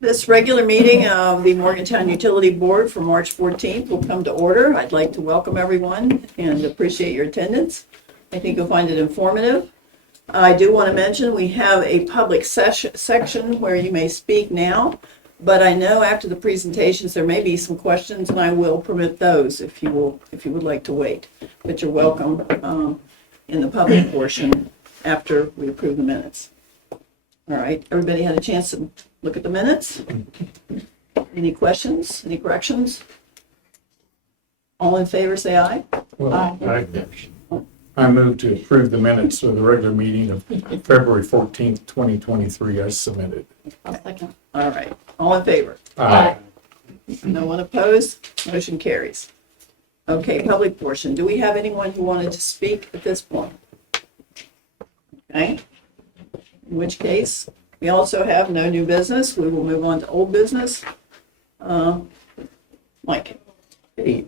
This regular meeting of the Morgantown Utility Board for March 14th will come to order. I'd like to welcome everyone and appreciate your attendance. I think you'll find it informative. I do want to mention we have a public section where you may speak now, but I know after the presentations there may be some questions, and I will permit those if you would like to wait. But you're welcome in the public portion after we approve the minutes. All right, everybody had a chance to look at the minutes? Any questions? Any corrections? All in favor, say aye. Well, I move to approve the minutes of the regular meeting of February 14th, 2023 as submitted. I'll second. All right, all in favor? Aye. No one opposed? Motion carries. Okay, public portion. Do we have anyone who wanted to speak at this point? Okay. In which case, we also have no new business. We will move on to old business. Mike. Hey,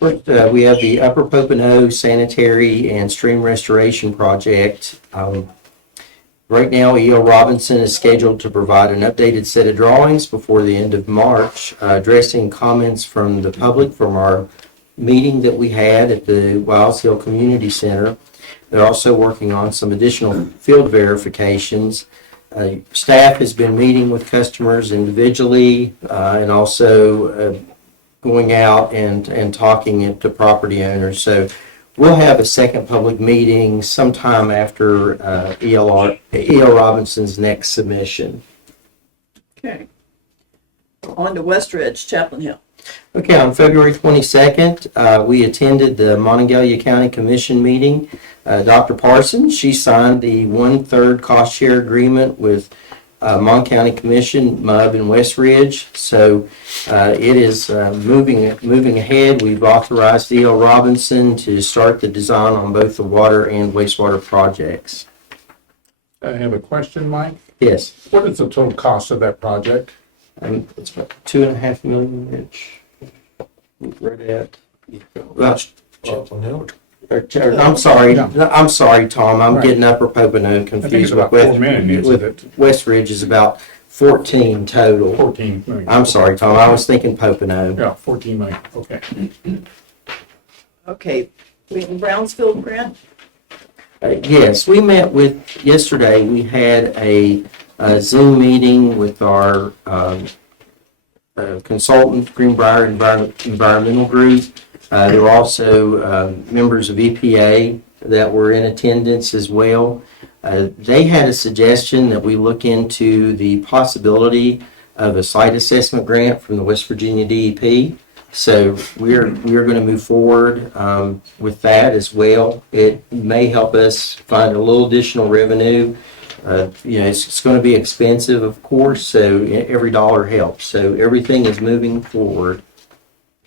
first, we have the Upper Pocono Sanitary and Stream Restoration Project. Right now, E.L. Robinson is scheduled to provide an updated set of drawings before the end of March, addressing comments from the public from our meeting that we had at the Wiles Hill Community Center. They're also working on some additional field verifications. Staff has been meeting with customers individually and also going out and talking to property owners. So we'll have a second public meeting sometime after E.L. Robinson's next submission. Okay. On to Westridge, Chaplain Hill. Okay, on February 22nd, we attended the Monongalia County Commission meeting. Dr. Parsons, she signed the 1/3 cost share agreement with Mon County Commission, MUB, and Westridge. So it is moving ahead. We've authorized E.L. Robinson to start the design on both the water and wastewater projects. I have a question, Mike. Yes, What is the total cost of that project? it's about $2.5 million, Rich. Right at. I'm sorry, Tom. I'm Right. getting Upper Pocono I think it's confused about with $4 million, isn't with it? Westridge is about 14 total. 14 million. I'm sorry, Tom. I was thinking Pocono. Yeah, 14 million, okay. Okay, Brownsville grant. Yes, we met with, yesterday, we had a Zoom meeting with our consultant, Greenbrier Environmental Group. There were also members of EPA that were in attendance as well. They had a suggestion that we look into the possibility of a site assessment grant from the West Virginia DEP. So we're going to move forward with that as well. It may help us find a little additional revenue. It's going to be expensive, of course, so every dollar helps. So everything is moving forward.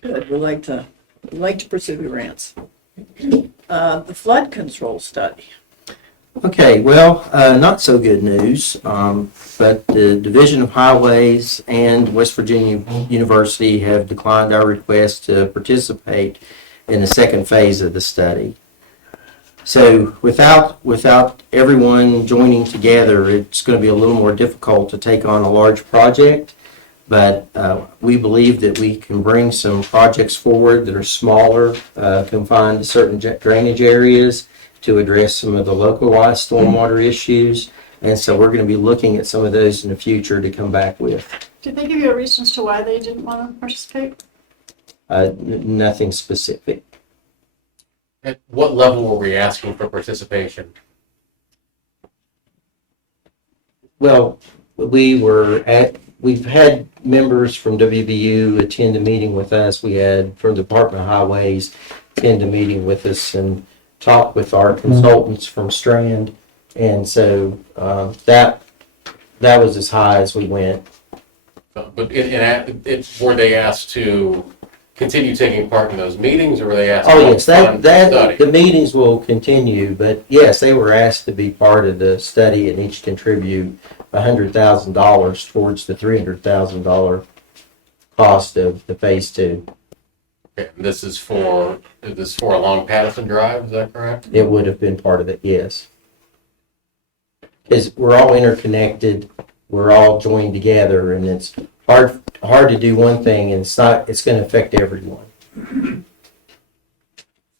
Good, we'd like to pursue the grants. The flood control study. Okay, well, not so good news, but the Division of Highways and West Virginia University have declined our request to participate in the second phase of the study. So without everyone joining together, it's going to be a little more difficult to take on a large project, but we believe that we can bring some projects forward that are smaller, confined to certain drainage areas, to address some of the localized stormwater issues. And so we're going to be looking at some of those in the future to come back with. Did they give you a reason as to why they didn't want to participate? Nothing specific. At what level were we asking for participation? Well, we've had members from WVU attend a meeting with us. We had from the Department of Highways attend a meeting with us and talk with our consultants from Strand. And so that was as high as we went. But were they asked to continue taking part in those meetings, or were they asked? Oh, yes, to study? the meetings will continue, but yes, they were asked to be part of the study and each contribute $100,000 towards the $300,000 cost of the phase 2. Okay, this is for along Patterson Drive, is that correct? It would have been part of it, yes. Because we're all interconnected we're all joined together, and it's hard to do one thing, and it's going to affect everyone.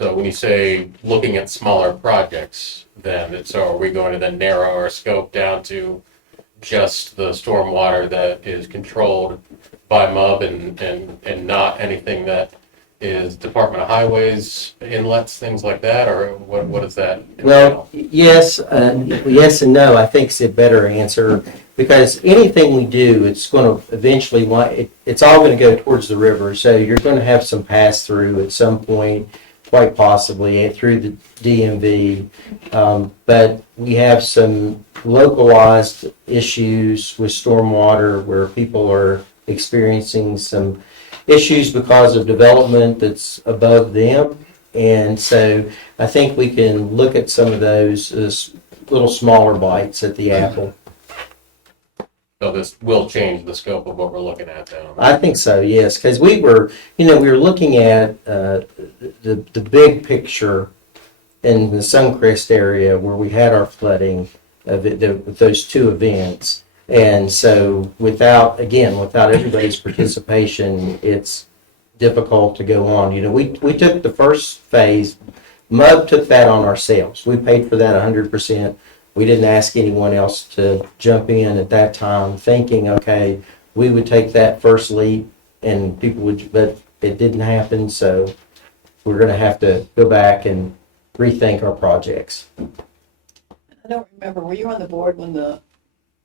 So when you say looking at smaller projects, then so are we going to then narrow our scope down to just the stormwater that is controlled by MUB and not anything that is Department of Highways, inlets, things like that, or what is that? Well, yes and no, I think is a better answer, because anything we do, it's going to eventually, it's all going to go towards the river, so you're going to have some pass-through at some point, quite possibly through the DMV, but we have some localized issues with stormwater where people are experiencing some issues because of development that's above them. And so I think we can look at some of those as little smaller bites at the apple. So this will change the scope of what we're looking at now. I think so, yes, because we were looking at the big picture in the Suncrest area where we had our flooding of those two events. And so without everybody's participation, it's difficult to go on. We took the first phase, MUB took that on ourselves. We paid for that 100%. We didn't ask anyone else to jump in at that time, thinking, okay, we would take that first leap and people would, but it didn't happen. So we're going to have to go back and rethink our projects. I don't remember, were you on the board when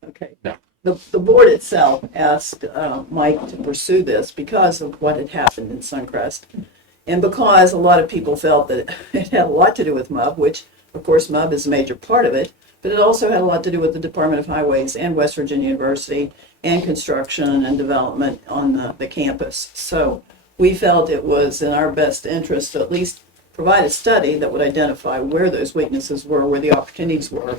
okay. No. The board itself asked Mike to pursue this because of what had happened in Suncrest. And because a lot of people felt that it had a lot to do with MUB, which of course MUB is a major part of it, but it also had a lot to do with the Department of Highways and West Virginia University and construction and development on the campus. So we felt it was in our best interest to at least provide a study that would identify where those weaknesses were, where the opportunities were.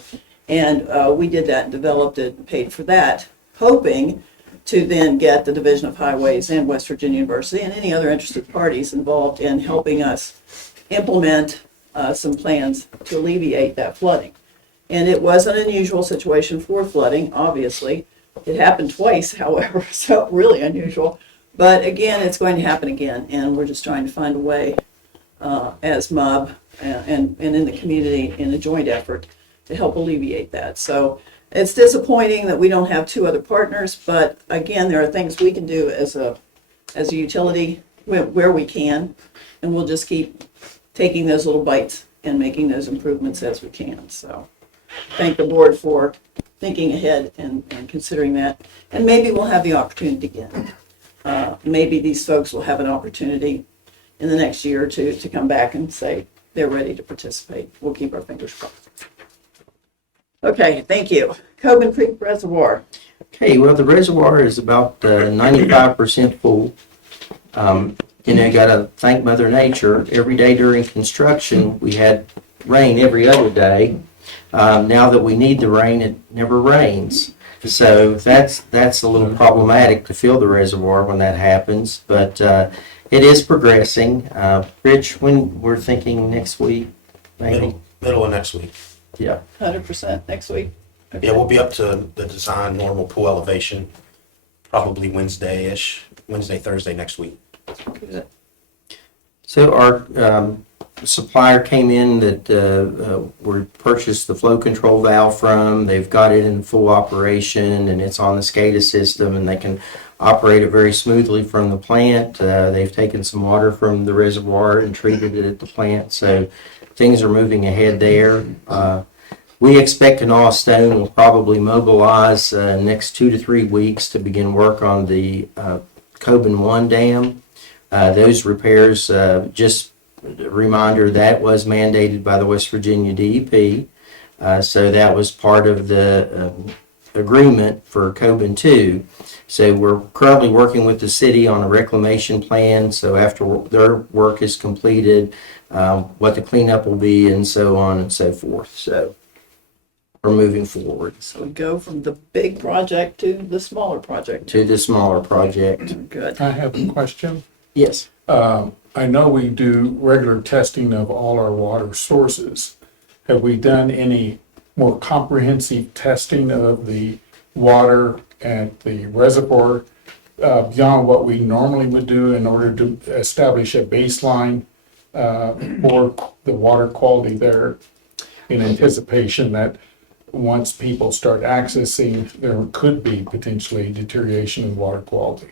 And we did that and developed it and paid for that, hoping to then get the Division of Highways and West Virginia University and any other interested parties involved in helping us implement some plans to alleviate that flooding. And it was an unusual situation for flooding, obviously. It happened twice, however, so really unusual. But again, it's going to happen again, and we're just trying to find a way as MUB and in the community in a joint effort to help alleviate that. So it's disappointing that we don't have two other partners, but again, there are things we can do as a utility where we can, and we'll just keep taking those little bites and making those improvements as we can. So thank the board for thinking ahead and considering that. And maybe we'll have the opportunity again. Maybe these folks will have an opportunity in the next year or two to come back and say they're ready to participate. We'll keep our fingers crossed. Okay, thank you. Coben Creek Reservoir. Okay, well, the reservoir is about 95% full. Got to thank Mother Nature. Every day during construction, we had rain every other day. Now that we need the rain, it never rains. So that's a little problematic to fill the reservoir when that happens. But it is progressing. Rich, when we're thinking next week, maybe? Middle of next week. Yeah. 100% next week. Okay. Yeah, we'll be up to the design normal pool elevation, probably Wednesday-ish, Thursday next week. Good. So our supplier came in that we purchased the flow control valve from. They've got it in full operation, and it's on the SCADA system, and they can operate it very smoothly from the plant. They've taken some water from the reservoir and treated it at the plant, so things are moving ahead there. We expect Kanawha Stone will probably mobilize next 2 to 3 weeks to begin work on the Coben 1 dam. Those repairs, just a reminder, that was mandated by the West Virginia DEP. So that was part of the agreement for Coben 2. So we're currently working with the city on a reclamation plan. So after their work is completed, what the cleanup will be and so on and so forth. So we're moving forward So we go from the big project to the smaller project. to the smaller project. Good. I have a question. Yes. I know we do regular testing of all our water sources. Have we done any more comprehensive testing of the water at the reservoir beyond what we normally would do in order to establish a baseline for the water quality there, in anticipation that once people start accessing, there could be potentially deterioration in water quality.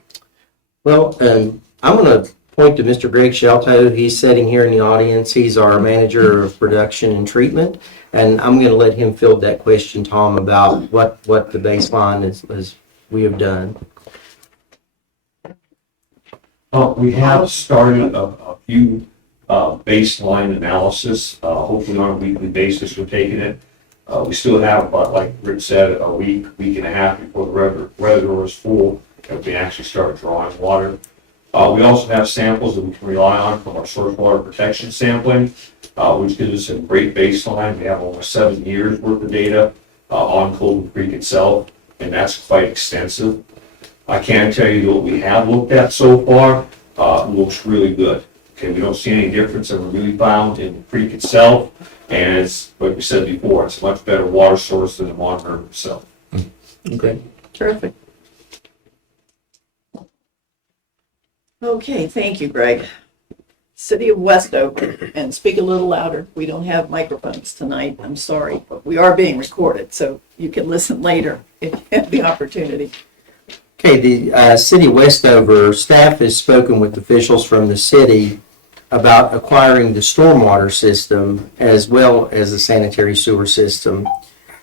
Well, I'm going to point to Mr. Greg Shelto. He's sitting here in the audience. He's our manager of production and treatment. And I'm going to let him field that question, Tom, about what the baseline is we have done. We have started a few baseline analysis, hopefully on a weekly basis we're taking it. We still have about, like Rick said, a week and a half before the reservoir is full and we actually start drawing water. We also have samples that we can rely on from our source water protection sampling, which gives us a great baseline. We have over 7 years worth of data on Colton Creek itself, and that's quite extensive. I can tell you that what we have looked at so far looks really good. Okay, we don't see any difference that we really found in the creek itself, and it's, like we said before, it's a much better water source than the Mon River itself. Okay. Terrific. Okay, thank you, Greg. City of Westover, and speak a little louder. We don't have microphones tonight, I'm sorry, but we are being recorded, so you can listen later if you have the opportunity. Okay, the City of Westover staff has spoken with officials from the city about acquiring the stormwater system as well as the sanitary sewer system.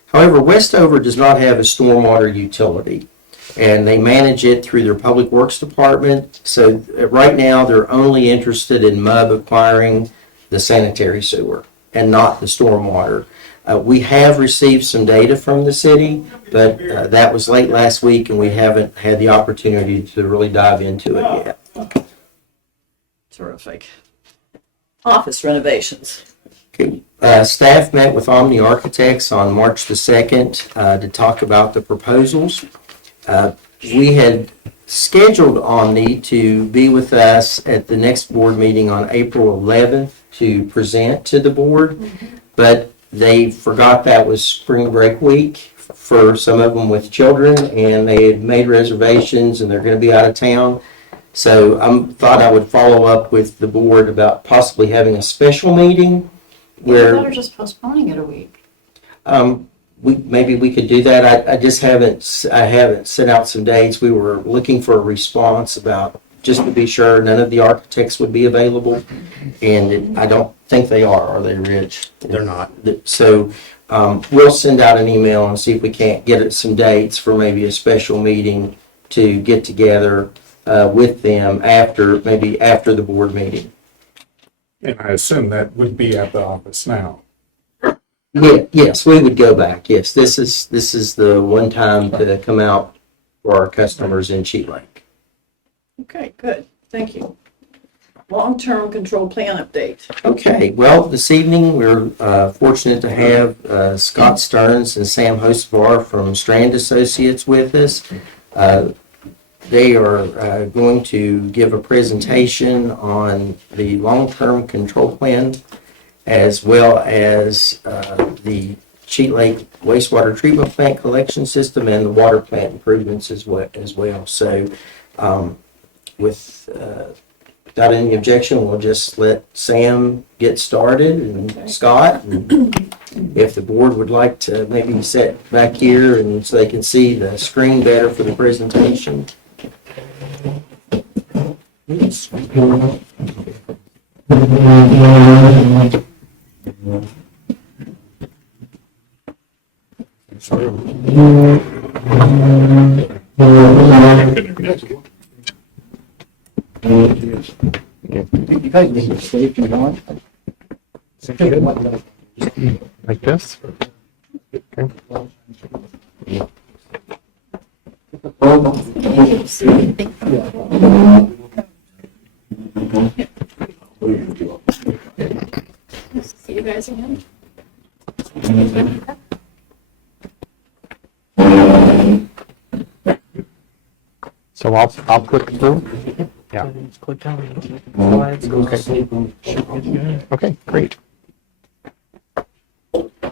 However, Westover does not have a stormwater utility, and they manage it through their Public Works Department. So right now, they're only interested in MUB acquiring the sanitary sewer and not the stormwater. We have received some data from the city, but that was late last week, and we haven't had the opportunity to really dive into it yet. Terrific. Office renovations. Okay. Staff met with Omni Architects on March the 2nd to talk about the proposals. We had scheduled Omni to be with us at the next board meeting on April 11th to present to the board, but they forgot that was spring break week for some of them with children, and they had made reservations and they're going to be out of town. So I thought I would follow up with the board about possibly having a special meeting Better where just postponing it a week. maybe we could do that. I haven't sent out some dates. We were looking for a response about, just to be sure none of the architects would be available, and I don't think they are they, Rich? They're not. So we'll send out an email and see if we can't get some dates for maybe a special meeting to get together with them maybe after the board meeting. And I assume that would be at the office now. Yeah, yes, we would go back. Yes, this is the one time to come out for our customers in Cheat Lake. Okay, good. Thank you. Long-term control plan update. Okay, well, this evening we're fortunate to have Scott Stearns and Sam Hosevar from Strand Associates with us. They are going to give a presentation on the long-term control plan as well as the Cheat Lake wastewater treatment plant collection system and the water plant improvements as well. So without any objection, we'll just let Sam get started and Scott. And if the board would like to maybe sit back here and so they can see the screen better for the presentation. Like this? See you guys again. So I'll click through. Yeah. Okay, great.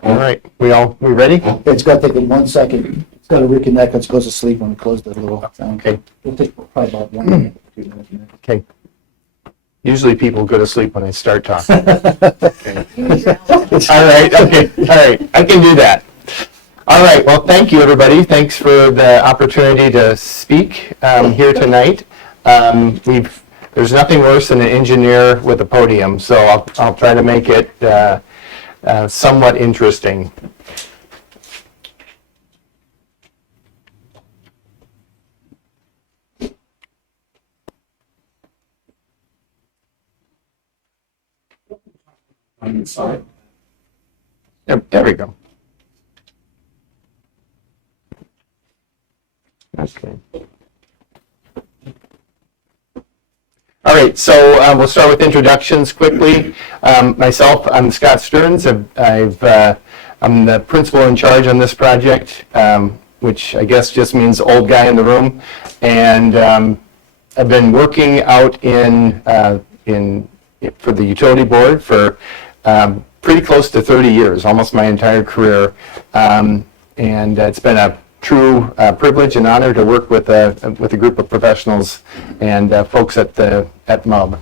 All right, we ready? It's gonna take them 1 second. got to reconnect. It goes to sleep when we close the little thing. Okay. It'll take probably about 1 minute, 2 minutes. Okay. Usually people go to sleep when I start talking. All right, okay, all right, I can do that. All right, well, thank you, everybody. Thanks for the opportunity to speak here tonight. There's nothing worse than an engineer with a podium, so I'll try to make it somewhat interesting. On the side. Yep, there we go. Okay. All right, so we'll start with introductions quickly. Myself, I'm Scott Stearns. I'm the principal in charge on this project, which I guess just means old guy in the room. And I've been working out for the utility board for pretty close to 30 years, almost my entire career. And it's been a true privilege and honor to work with a group of professionals and folks at MUB.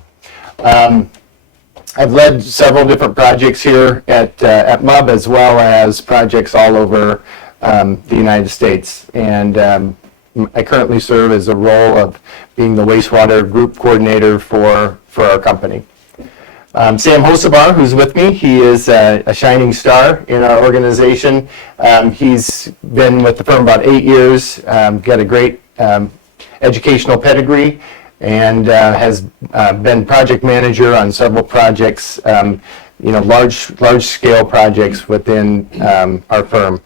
I've led several different projects here at MUB, as well as projects all over the United States. And I currently serve as a role of being the wastewater group coordinator for our company. Sam Hosebar, who's with me, he is a shining star in our organization. He's been with the firm about 8 years, got a great educational pedigree, and has been project manager on several projects, large scale projects within our firm.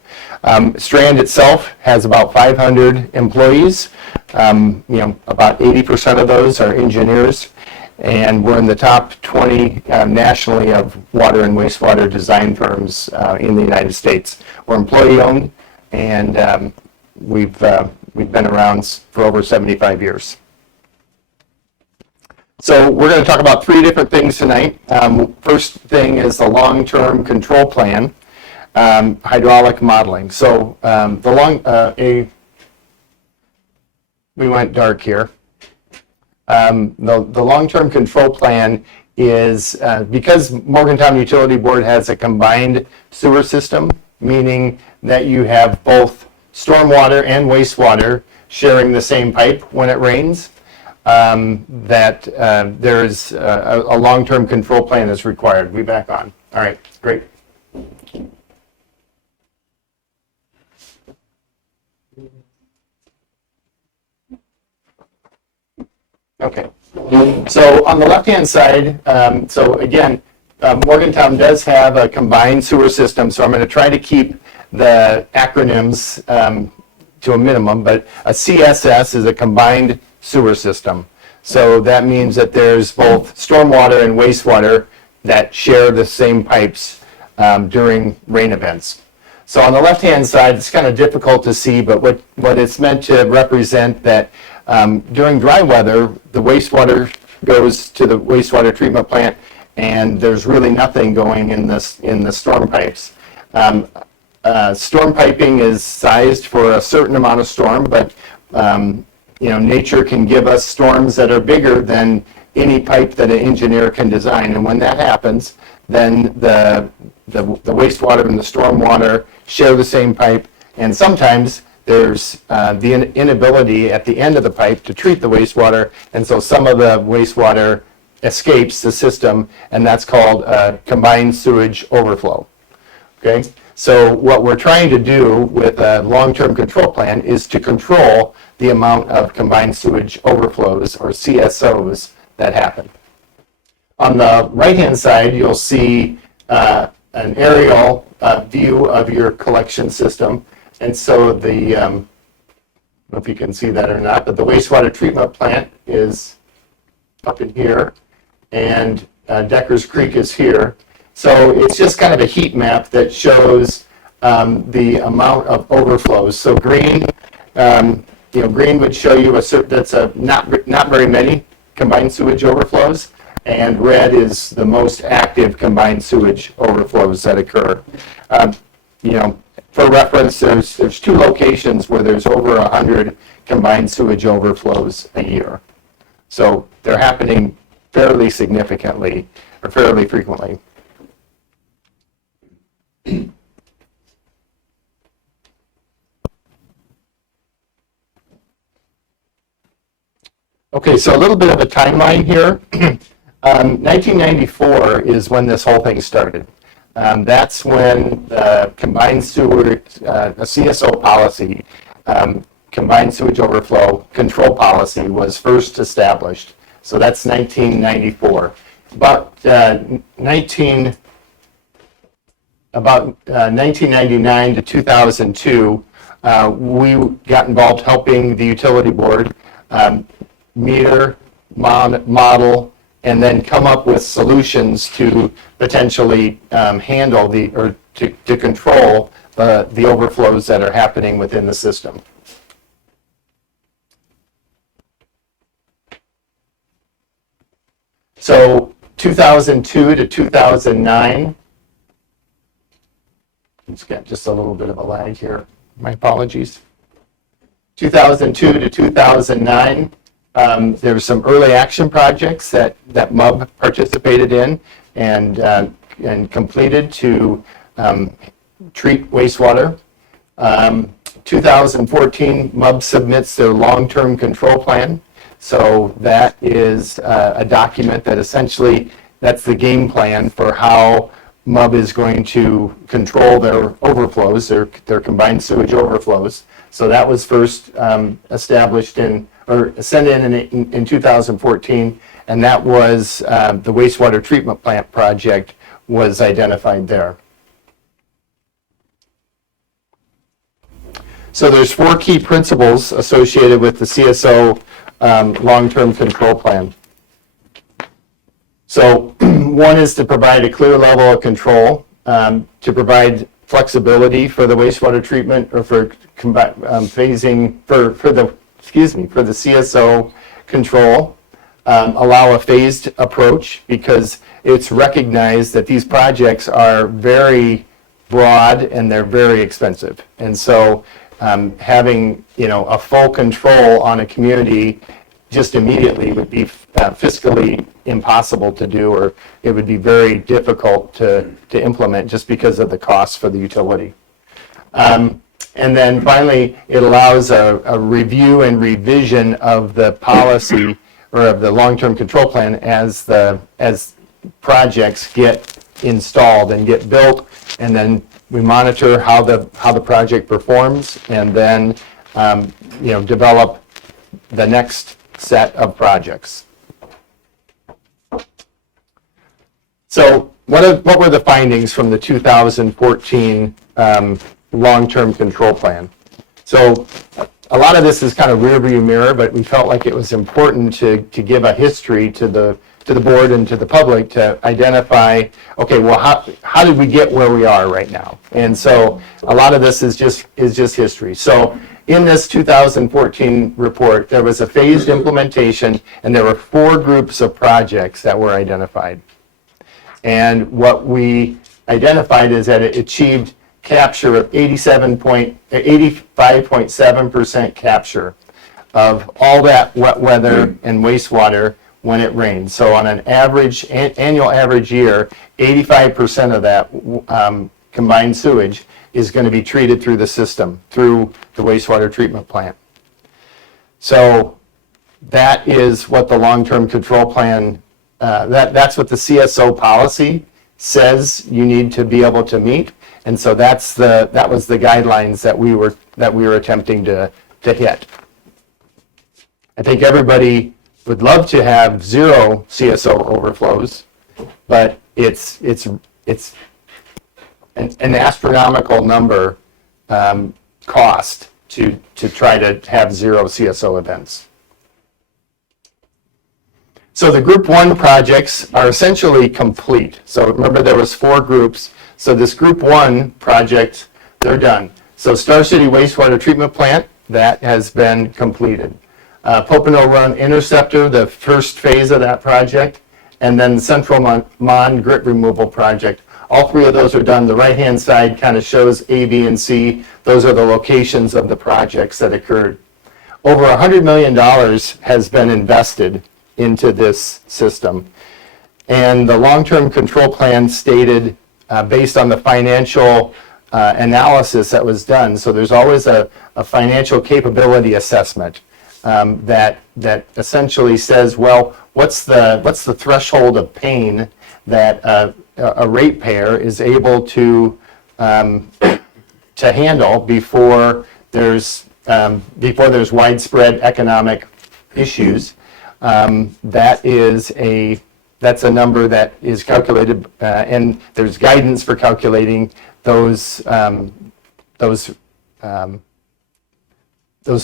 Strand itself has about 500 employees. About 80% of those are engineers. And we're in the top 20 nationally of water and wastewater design firms in the United States. We're employee-owned, and we've been around for over 75 years. So we're going to talk about 3 different things tonight. First thing is the long-term control plan, hydraulic modeling. So we went dark here. The long-term control plan is because Morgantown Utility Board has a combined sewer system, meaning that you have both stormwater and wastewater sharing the same pipe when it rains, that there's a long-term control plan that's required. We back on. All right, great. Okay, so on the left-hand side, so again, Morgantown does have a combined sewer system, so I'm going to try to keep the acronyms to a minimum, but a CSS is a combined sewer system. So that means that there's both stormwater and wastewater that share the same pipes during rain events. So on the left-hand side, it's kind of difficult to see, but what it's meant to represent that during dry weather, the wastewater goes to the wastewater treatment plant, and there's really nothing going in the storm pipes. Storm piping is sized for a certain amount of storm, but nature can give us storms that are bigger than any pipe that an engineer can design. And when that happens, then the wastewater and the stormwater share the same pipe, and sometimes there's the inability at the end of the pipe to treat the wastewater, and so some of the wastewater escapes the system, and that's called combined sewage overflow. Okay, so what we're trying to do with a long-term control plan is to control the amount of combined sewage overflows, or CSOs, that happen. On the right-hand side, you'll see an aerial view of your collection system. And so I don't know if you can see that or not, but the wastewater treatment plant is up in here, and Deckers Creek is here. So it's just kind of a heat map that shows the amount of overflows. So green, green would show you not very many combined sewage overflows, and red is the most active combined sewage overflows that occur. for reference, there's two locations where there's over 100 combined sewage overflows a year. So they're happening fairly significantly or fairly frequently. Okay, so a little bit of a timeline here. 1994 is when this whole thing started. That's when the combined sewer, a CSO policy, combined sewage overflow control policy was first established. So that's 1994. About 1999 to 2002, we got involved helping the utility board meter, model, and then come up with solutions to potentially handle to control the overflows that are happening within the system. So 2002 to 2009, it's got just a little bit of a lag here. My apologies. 2002 to 2009, there were some early action projects that MUB participated in and completed to treat wastewater. 2014, MUB submits their long-term control plan. So that is a document that essentially, that's the game plan for how MUB is going to control their overflows, their combined sewage overflows. So that was first established sent in 2014, and that was the wastewater treatment plant project was identified there. So there's 4 key principles associated with the CSO long-term control plan. So one is to provide a clear level of control, to provide flexibility for the wastewater treatment or for phasing for the CSO control, allow a phased approach because it's recognized that these projects are very broad and they're very expensive. And so having, a full control on a community just immediately would be fiscally impossible to do, or it would be very difficult to implement just because of the cost for the utility. And then finally, it allows a review and revision of the policy or of the long-term control plan as projects get installed and get built, and then we monitor how the project performs, and then develop the next set of projects. So what were the findings from the 2014 long-term control plan? So a lot of this is kind of rearview mirror, but we felt like it was important to give a history to the board and to the public to identify, okay, well, how did we get where we are right now? And so a lot of this is just history. So in this 2014 report, there was a phased implementation, and there were 4 groups of projects that were identified. And what we identified is that it achieved capture of 85.7% capture of all that wet weather and wastewater when it rains. So on an average, annual average year, 85% of that combined sewage is going to be treated through the system, through the wastewater treatment plant. So that is what the long-term control plan, that's what the CSO policy says you need to be able to meet. And so that was the guidelines that we were attempting to hit. I think everybody would love to have 0 CSO overflows, but it's an astronomical number cost to try to have 0 CSO events. So the group 1 projects are essentially complete. So remember, there was 4 groups. So this group 1 project, they're done. So Star City Wastewater Treatment Plant, that has been completed. Pocono Run Interceptor, the first phase of that project, and then Central Mon grit removal project All three of those are done. The right-hand side kind of shows A, B, and C. Those are the locations of the projects that occurred. Over $100 million has been invested into this system. And the long-term control plan stated, based on the financial analysis that was done, so there's always a financial capability assessment that essentially says, well, what's the threshold of pain that a ratepayer is able to handle before there's widespread economic issues. That's a number that is calculated, and there's guidance for calculating those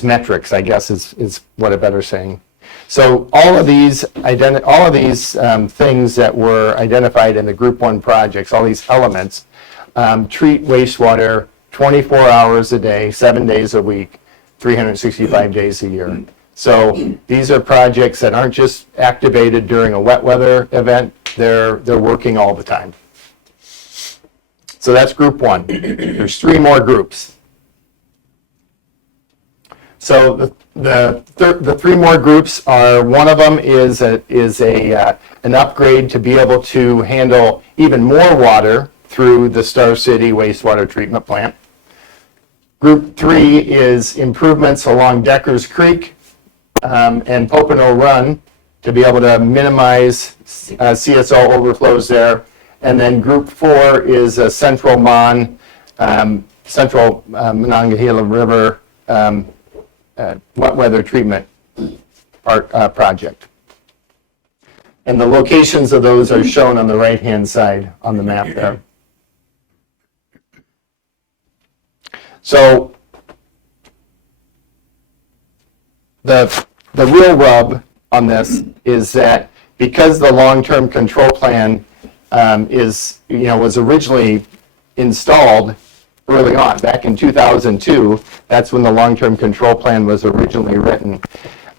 metrics, I guess is what a better saying. So all of these things that were identified in the Group 1 projects, all these elements, treat wastewater 24 hours a day, 7 days a week, 365 days a year. So these are projects that aren't just activated during a wet weather event, they're working all the time. So that's Group 1. There's 3 more groups. So the 3 more groups are, one of them is an upgrade to be able to handle even more water through the Star City wastewater treatment plant. Group 3 is improvements along Deckers Creek and Pocono Run to be able to minimize CSO overflows there. And then Group 4 is a Central Monongahela River wet weather treatment project. And the locations of those are shown on the right-hand side on the map there. So the real rub on this is that because the long-term control plan was originally installed early on, back in 2002, that's when the long-term control plan was originally written.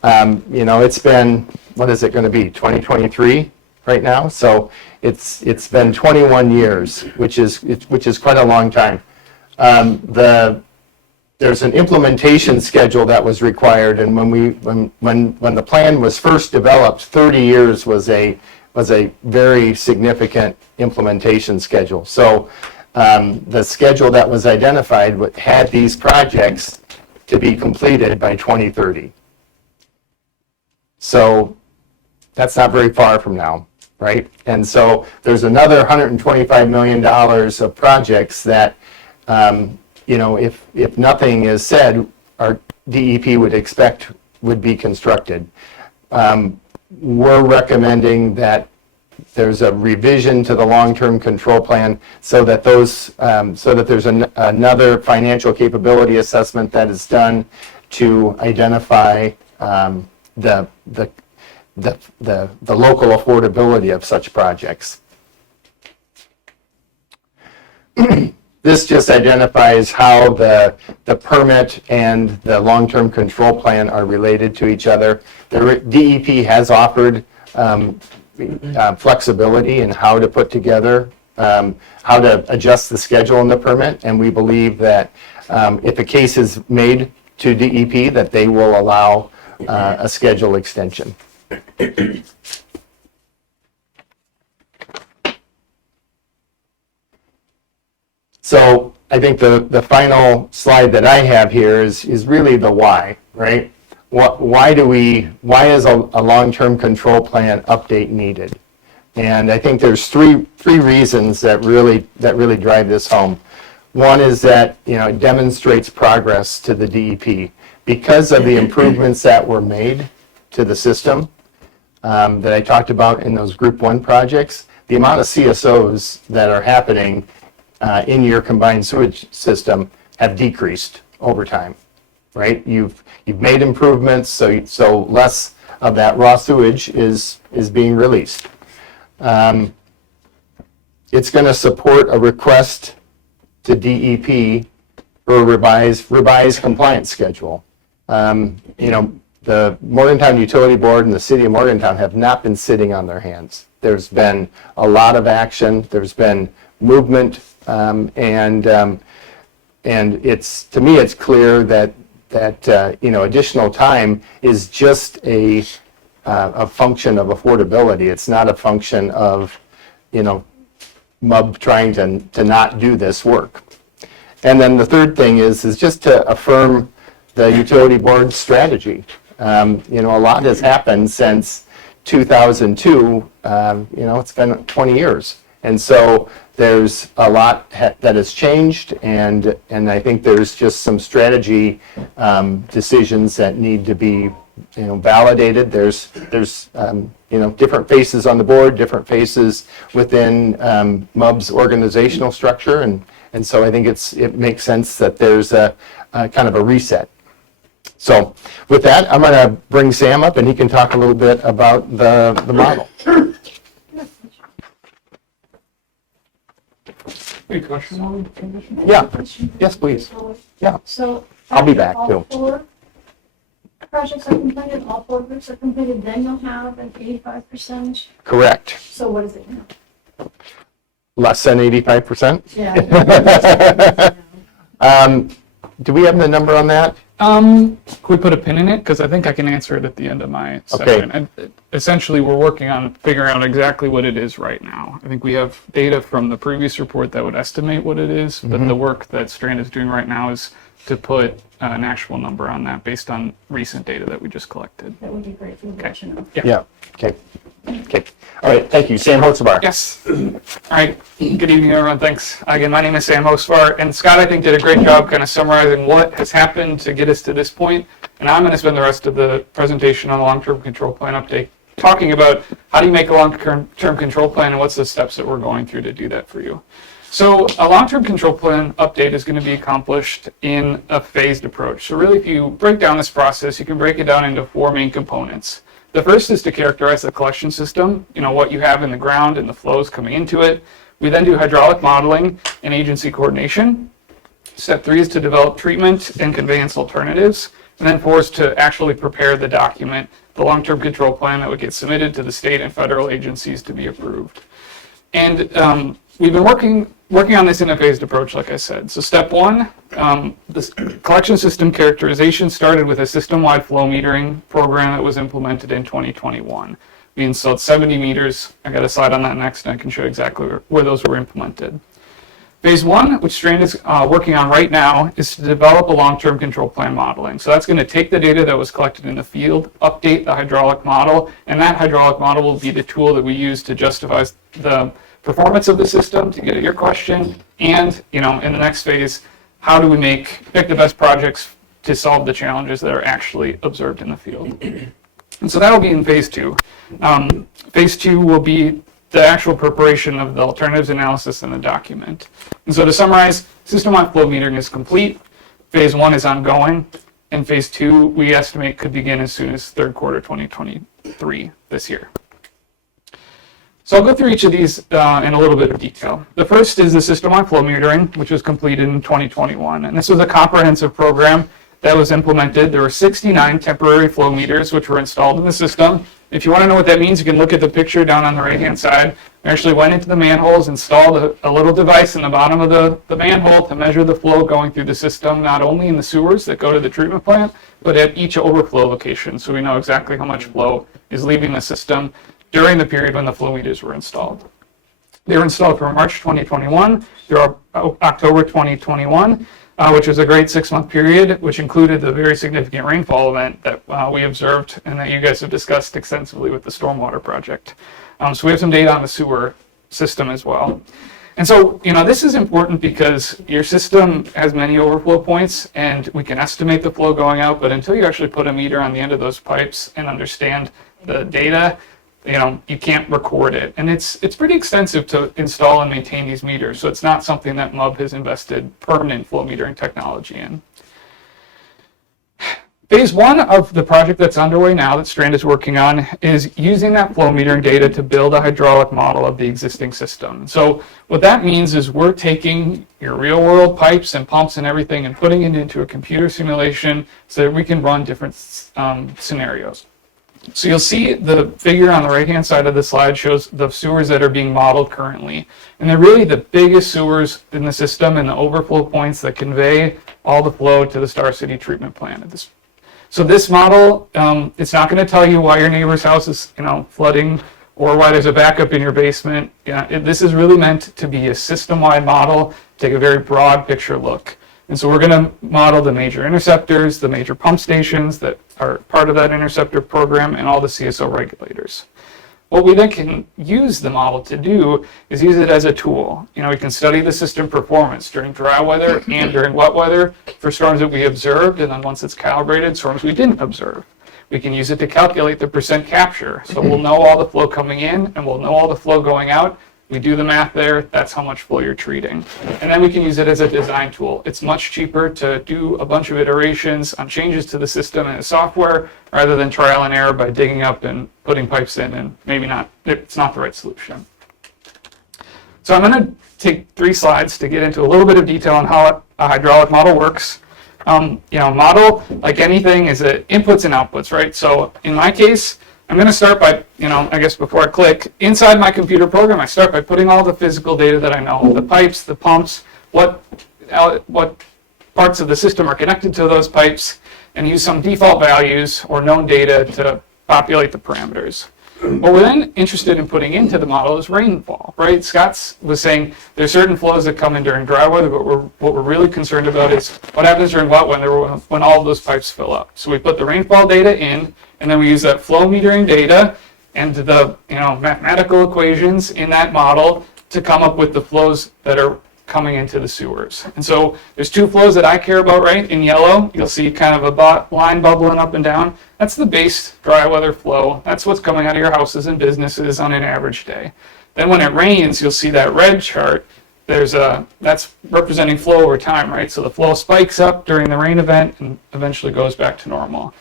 It's been, what is it going to be, 2023 right now? So it's been 21 years, which is quite a long time. There's an implementation schedule that was required, and when the plan was first developed, 30 years was a very significant implementation schedule. So the schedule that was identified had these projects to be completed by 2030. So that's not very far from now, right? And so there's another $125 million of projects that, if nothing is said, our DEP would expect would be constructed. We're recommending that there's a revision to the long-term control plan so that there's another financial capability assessment that is done to identify the local affordability of such projects. This just identifies how the permit and the long-term control plan are related to each other. The DEP has offered flexibility in how to put together, how to adjust the schedule in the permit, and we believe that if a case is made to DEP, that they will allow a schedule extension. So I think the final slide that I have here is really the why, right? Why is a long-term control plan update needed? And I think there's three reasons that really drive this home. One is that it demonstrates progress to the DEP because of the improvements that were made to the system that I talked about in those Group 1 projects. The amount of CSOs that are happening in your combined sewage system have decreased over time, right? You've made improvements, so less of that raw sewage is being released. It's going to support a request to DEP for a revised compliance schedule. The Morgantown Utility Board and the City of Morgantown have not been sitting on their hands. There's been a lot of action. There's been movement, and it's, to me, it's clear that additional time is just a function of affordability. It's not a function of, MUB trying to not do this work. And then the third thing is just to affirm the utility board's strategy. A lot has happened since 2002. It's been 20 years. And so there's a lot that has changed, and I think there's just some strategy decisions that need to be validated. There's different faces on the board, different faces within MUB's organizational structure, and so I think it makes sense that there's a kind of a reset. So with that, I'm going to bring Sam up, and he can talk a little bit about the model. Any question on condition? Yeah, yes, please. Yeah, So. I'll be back, all too. 4 projects are completed, all 4 groups are completed, then you'll have an 85%. correct. So what is it now? Less than 85%? Yeah. Do we have the number on that? Can we put a pin in it? Because I think I can answer it at the end of my Okay. session. And essentially, we're working on figuring out exactly what it is right now. I think we have data from the previous report that would estimate what it is, but the work that Strand is doing right now is to put an actual number on that based on recent data that we just collected. That would be great for the to know. Yeah, okay. Okay, all right, thank you. Sam Hotzebar. Yes. All right. Good evening, everyone. Thanks. Again, my name is Sam Hosvar, and Scott, I think, did a great job kind of summarizing what has happened to get us to this point. And I'm going to spend the rest of the presentation on the long-term control plan update, talking about how do you make a long-term control plan and what's the steps that we're going through to do that for you. So a long-term control plan update is going to be accomplished in a phased approach. So really, if you break down this process, you can break it down into 4 main components. The first is to characterize the collection system, what you have in the ground and the flows coming into it. We then do hydraulic modeling and agency coordination. Step 3 is to develop treatment and conveyance alternatives. And then 4 is to actually prepare the document, the long-term control plan that would get submitted to the state and federal agencies to be approved. And we've been working on this in a phased approach, like I said. So step 1, the collection system characterization started with a system-wide flow metering program that was implemented in 2021. We installed 70 meters. I got a slide on that next, and I can show exactly where those were implemented. Phase 1, which Strand is working on right now, is to develop a long-term control plan modeling. So that's going to take the data that was collected in the field, update the hydraulic model, and that hydraulic model will be the tool that we use to justify the performance of the system, to get at your question, and in the next phase, how do we pick the best projects to solve the challenges that are actually observed in the field. And so that'll be in phase 2. Phase 2 will be the actual preparation of the alternatives analysis and the document. And so to summarize, system-wide flow metering is complete, phase 1 is ongoing, and phase 2 we estimate could begin as soon as third quarter 2023 this year. So I'll go through each of these in a little bit of detail. The first is the system-wide flow metering, which was completed in 2021. And this was a comprehensive program that was implemented. There were 69 temporary flow meters which were installed in the system. If you want to know what that means, you can look at the picture down on the right-hand side. We actually went into the manholes, installed a little device in the bottom of the manhole to measure the flow going through the system, not only in the sewers that go to the treatment plant, but at each overflow location. So we know exactly how much flow is leaving the system during the period when the flow meters were installed. They were installed from March 2021 through October 2021, which was a great 6-month period, which included the very significant rainfall event that we observed and that you guys have discussed extensively with the stormwater project. So we have some data on the sewer system as well. And so, this is important because your system has many overflow points and we can estimate the flow going out, but until you actually put a meter on the end of those pipes and understand the data, you can't record it. And it's pretty extensive to install and maintain these meters. So it's not something that MUB has invested permanent flow metering technology in. Phase 1 of the project that's underway now that Strand is working on is using that flow metering data to build a hydraulic model of the existing system. So what that means is we're taking your real world pipes and pumps and everything and putting it into a computer simulation so that we can run different scenarios. So you'll see the figure on the right-hand side of the slide shows the sewers that are being modeled currently. And they're really the biggest sewers in the system and the overflow points that convey all the flow to the Star City treatment plant. So this model, it's not going to tell you why your neighbor's house is, flooding or why there's a backup in your basement. This is really meant to be a system-wide model, take a very broad picture look. And so we're going to model the major interceptors, the major pump stations that are part of that interceptor program, and all the CSO regulators. What we then can use the model to do is use it as a tool. We can study the system performance during dry weather and during wet weather for storms that we observed, and then once it's calibrated, storms we didn't observe. We can use it to calculate the percent capture. So we'll know all the flow coming in and we'll know all the flow going out. We do the math there, that's how much flow you're treating. And then we can use it as a design tool. It's much cheaper to do a bunch of iterations on changes to the system and the software rather than trial and error by digging up and putting pipes in, and maybe it's not the right solution. So I'm going to take 3 slides to get into a little bit of detail on how a hydraulic model works. Model, like anything, is inputs and outputs, right? So in my case, I'm going to start by, I guess before I click, inside my computer program, I start by putting all the physical data that I know, the pipes, the pumps, what parts of the system are connected to those pipes, and use some default values or known data to populate the parameters. What we're then interested in putting into the model is rainfall, right? Scott was saying there's certain flows that come in during dry weather, but what we're really concerned about is what happens during wet weather when all of those pipes fill up. So we put the rainfall data in, and then we use that flow metering data and the mathematical equations in that model to come up with the flows that are coming into the sewers. And so there's 2 flows that I care about, right? In yellow, you'll see kind of a line bubbling up and down. That's the base dry weather flow. That's what's coming out of your houses and businesses on an average day. Then when it rains, you'll see that red chart. That's representing flow over time, right? So the flow spikes up during the rain event and eventually goes back to normal.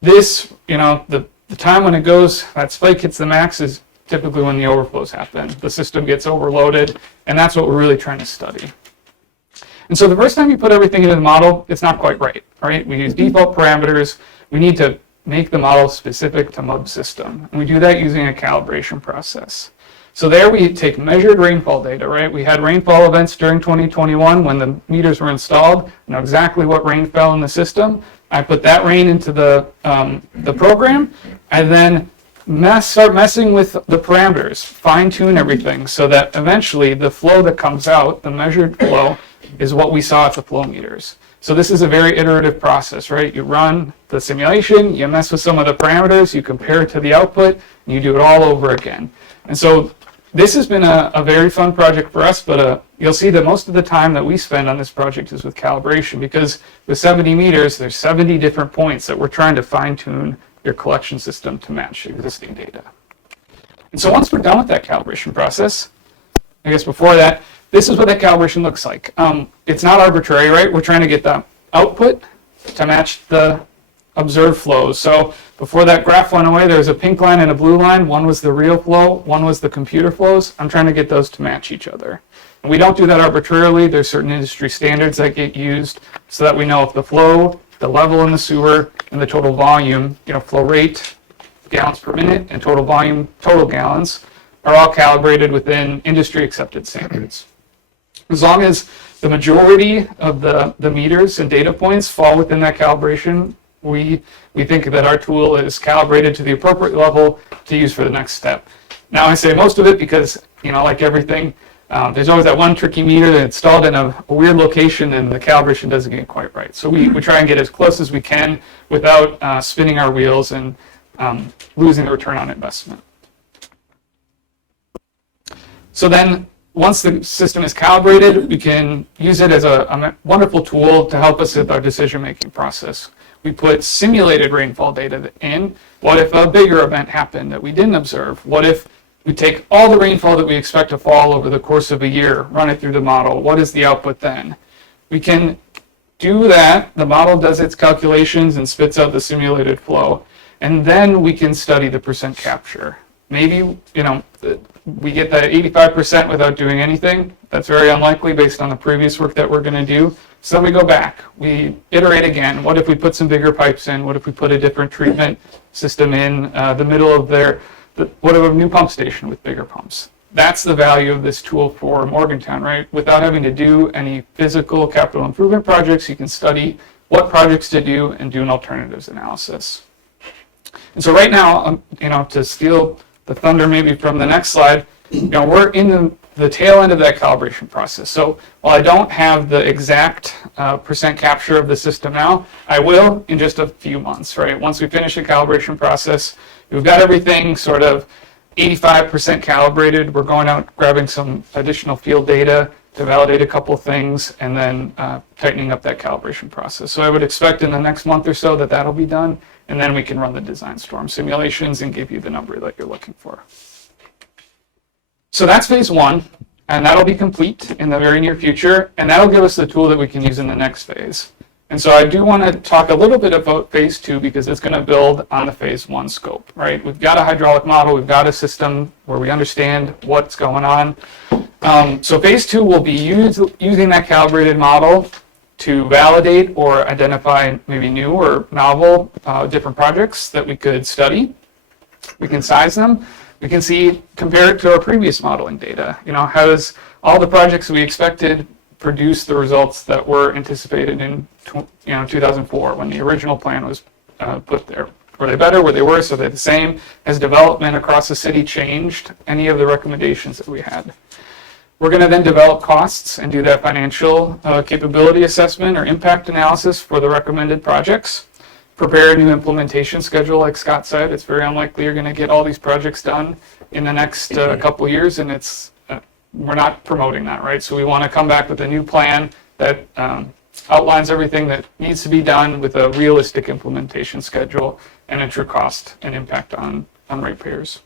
This, the time when that spike hits the max is typically when the overflows happen. The system gets overloaded, and that's what we're really trying to study. And so the first time you put everything into the model, it's not quite right? We use default parameters. We need to make the model specific to MUB system. And we do that using a calibration process. So there we take measured rainfall data, right? We had rainfall events during 2021 when the meters were installed, know exactly what rain fell in the system. I put that rain into the program, and then start messing with the parameters, fine tune everything so that eventually the flow that comes out, the measured flow, is what we saw at the flow meters. So this is a very iterative process, right? You run the simulation, you mess with some of the parameters, you compare it to the output, and you do it all over again. And so this has been a very fun project for us, but you'll see that most of the time that we spend on this project is with calibration, because with 70 meters, there's 70 different points that we're trying to fine tune your collection system to match existing data. And so once we're done with that calibration process, I guess before that, this is what that calibration looks like. It's not arbitrary, right? We're trying to get the output to match the observed flows. So before that graph went away, there was a pink line and a blue line. One was the real flow, one was the computer flows. I'm trying to get those to match each other. And we don't do that arbitrarily. There's certain industry standards that get used so that we know if the flow, the level in the sewer, and the total volume, flow rate, gallons per minute, and total volume, total gallons, are all calibrated within industry accepted standards. As long as the majority of the meters and data points fall within that calibration, we think that our tool is calibrated to the appropriate level to use for the next step. Now I say most of it because, like everything, there's always that one tricky meter that's installed in a weird location and the calibration doesn't get quite right. So we try and get as close as we can without spinning our wheels and losing the return on investment. So then once the system is calibrated, we can use it as a wonderful tool to help us with our decision-making process. We put simulated rainfall data in. What if a bigger event happened that we didn't observe? What if we take all the rainfall that we expect to fall over the course of a year, run it through the model? What is the output then? We can do that. The model does its calculations and spits out the simulated flow. And then we can study the percent capture. maybe, we get that 85% without doing anything. That's very unlikely based on the previous work that we're going to do. So then we go back, we iterate again. What if we put some bigger pipes in? What if we put a different treatment system in the middle of what if a new pump station with bigger pumps? That's the value of this tool for Morgantown, right? Without having to do any physical capital improvement projects, you can study what projects to do and do an alternatives analysis. And so right now, to steal the thunder maybe from the next slide, we're in the tail end of that calibration process. So while I don't have the exact percent capture of the system now, I will in just a few months, right? Once we finish the calibration process, we've got everything sort of 85% calibrated. We're going out grabbing some additional field data to validate a couple things and then tightening up that calibration process. So I would expect in the next month or so that that'll be done, and then we can run the design storm simulations and give you the number that you're looking for. So that's phase one, and that'll be complete in the very near future, and that'll give us the tool that we can use in the next phase. And so I do want to talk a little bit about phase two because it's going to build on the phase one scope, right? We've got a hydraulic model, we've got a system where we understand what's going on. So phase two will be using that calibrated model to validate or identify maybe new or novel different projects that we could study. We can size them. We can compare it to our previous modeling data. How does all the projects we expected produce the results that were anticipated in 2004 when the original plan was put there? Were they better? Were they worse? Are they the same? Has development across the city changed any of the recommendations that we had? We're going to then develop costs and do that financial capability assessment or impact analysis for the recommended projects. Prepare a new implementation schedule, like Scott said. It's very unlikely you're going to get all these projects done in the next couple of years, and we're not promoting that, right? So we want to come back with a new plan that outlines everything that needs to be done with a realistic implementation schedule and a true cost and impact on ratepayers.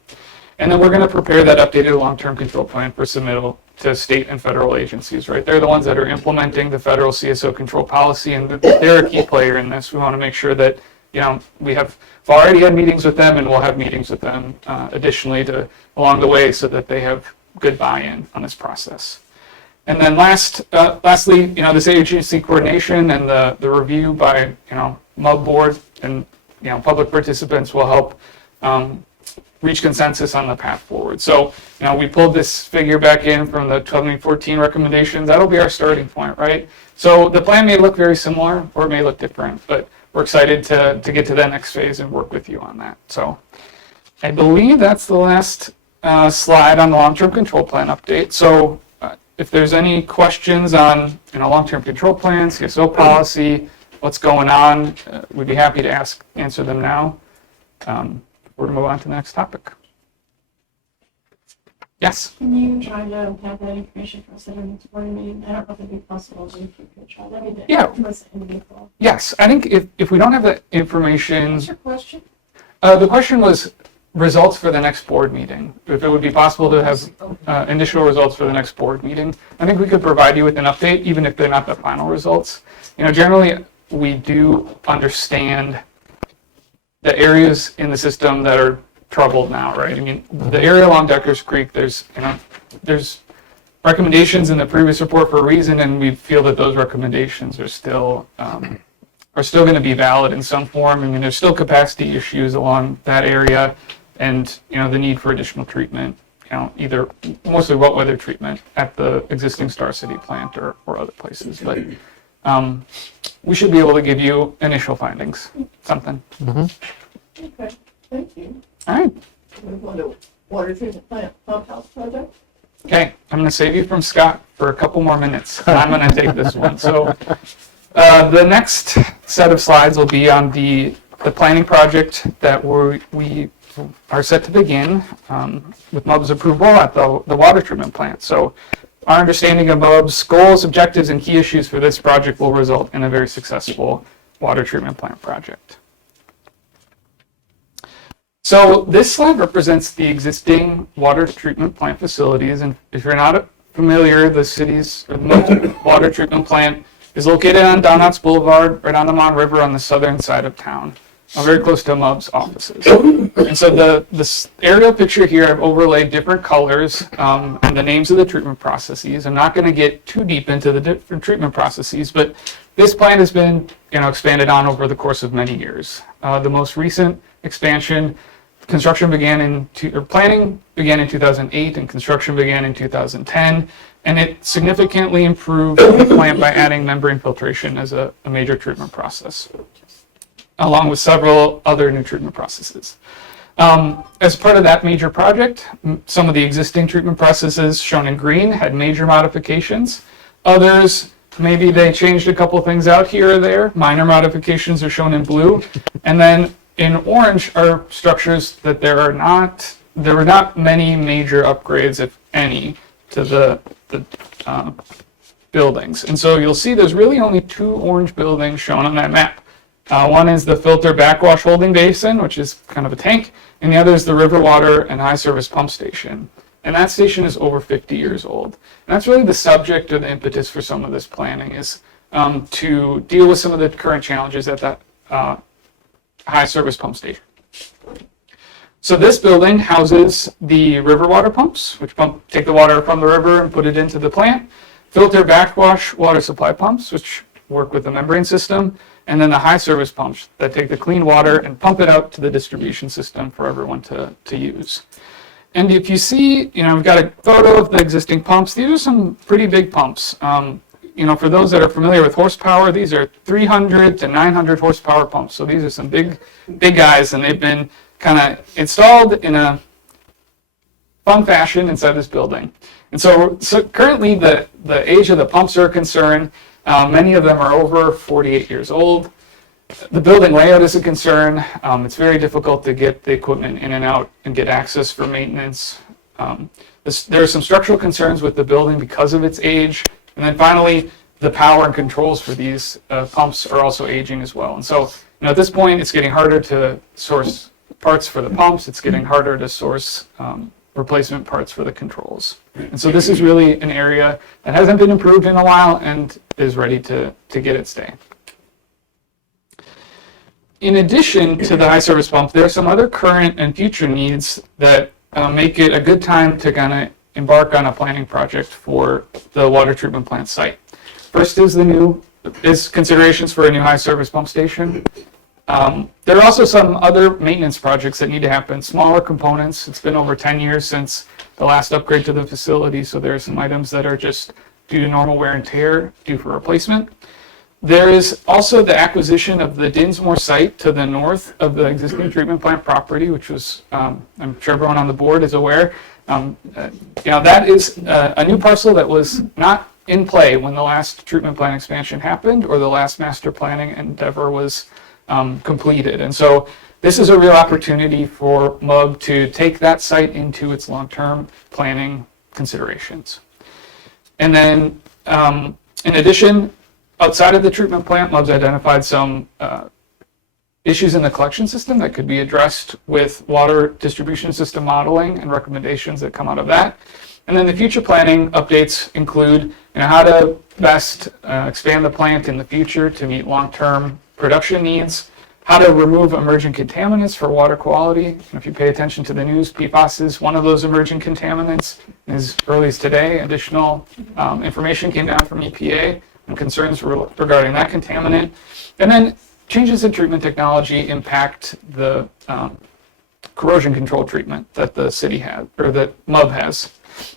And then we're going to prepare that updated long-term control plan for submittal to state and federal agencies, right? They're the ones that are implementing the federal CSO control policy, and they're a key player in this. We want to make sure that, we've already had meetings with them, and we'll have meetings with them additionally along the way so that they have good buy-in on this process. And then lastly, this agency coordination and the review by, MUB board and, public participants will help reach consensus on the path forward. So, we pulled this figure back in from the 2014 recommendations. That'll be our starting point, right? So the plan may look very similar or it may look different, but we're excited to get to that next phase and work with you on that. So I believe that's the last slide on the long-term control plan update. So if there's any questions on long-term control plan, CSO policy, what's going on, we'd be happy to answer them now. We're going to move on to the next topic. Yes? Can you try to have that information for us at our next board meeting? I don't know if it'd be possible, but if you could try that. Yeah. April. Yes, I think if we don't have the information, What's your question? the question was results for the next board meeting. If it would be possible to have initial results for the next board meeting. I think we could provide you with an update, even if they're not the final results. Generally, we do understand the areas in the system that are troubled now, right? I mean, the area along Deckers Creek, there's recommendations in the previous report for a reason, and we feel that those recommendations are still going to be valid in some form. I mean, there's still capacity issues along that area, and the need for additional treatment. Either mostly wet weather treatment at the existing Star City plant or other places, but we should be able to give you initial findings. Something. Okay, thank you. All right. Move on to water treatment plant pump house project. Okay, I'm going to save you from Scott for a couple more minutes. I'm going to take this one. So the next set of slides will be on the planning project that we are set to begin with MUB's approval at the water treatment plant. So our understanding of MUB's goals, objectives, and key issues for this project will result in a very successful water treatment plant project. So this slide represents the existing water treatment plant facilities, and if you're not familiar, the city's water treatment plant is located on Downouts Boulevard, right on the Mon River on the southern side of town. very close to MUB's offices. And so this aerial picture here, I've overlaid different colors and the names of the treatment processes. I'm not going to get too deep into the different treatment processes, but this plant has been expanded on over the course of many years. The most recent expansion, planning began in 2008 and construction began in 2010. And it significantly improved the plant by adding membrane filtration as a major treatment process, along with several other new treatment processes. As part of that major project, some of the existing treatment processes shown in green had major modifications. Others, maybe they changed a couple things out here or there. Minor modifications are shown in blue. And then in orange are structures that there were not many major upgrades, if any, to the buildings. And so you'll see there's really only 2 orange buildings shown on that map. One is the filter backwash holding basin, which is kind of a tank, and the other is the river water and high service pump station. And that station is over 50 years old. And that's really the subject or the impetus for some of this planning is to deal with some of the current challenges at that high service pump station. So this building houses the river water pumps, which take the water from the river and put it into the plant, filter backwash water supply pumps, which work with the membrane system, and then the high service pumps that take the clean water and pump it out to the distribution system for everyone to use. And if you see, we've got a photo of the existing pumps. These are some pretty big pumps. For those that are familiar with horsepower, these are 300 to 900 horsepower pumps. So these are some big guys, and they've been kind of installed in a fun fashion inside this building. And so currently the age of the pumps are a concern. Many of them are over 48 years old. The building layout is a concern. It's very difficult to get the equipment in and out and get access for maintenance. There are some structural concerns with the building because of its age. And then finally, the power and controls for these pumps are also aging as well. And so at this point, it's getting harder to source parts for the pumps. It's getting harder to source replacement parts for the controls. And so this is really an area that hasn't been improved in a while and is ready to get its day. In addition to the high service pump, there are some other current and future needs that make it a good time to kind of embark on a planning project for the water treatment plant site. First is considerations for a new high service pump station. There are also some other maintenance projects that need to happen, smaller components. It's been over 10 years since the last upgrade to the facility, so there are some items that are just due to normal wear and tear, due for replacement. There is also the acquisition of the Dinsmore site to the north of the existing treatment plant property, which was, I'm sure everyone on the board is aware. That is a new parcel that was not in play when the last treatment plant expansion happened or the last master planning endeavor was completed. And so this is a real opportunity for MUB to take that site into its long-term planning considerations. And then in addition, outside of the treatment plant, MUB's identified some issues in the collection system that could be addressed with water distribution system modeling and recommendations that come out of that. And then the future planning updates include how to best expand the plant in the future to meet long-term production needs, how to remove emerging contaminants for water quality. And if you pay attention to the news, PFAS is one of those emerging contaminants. As early as today, additional information came down from EPA and concerns regarding that contaminant. And then changes in treatment technology impact the corrosion control treatment that the city has, or that MUB has.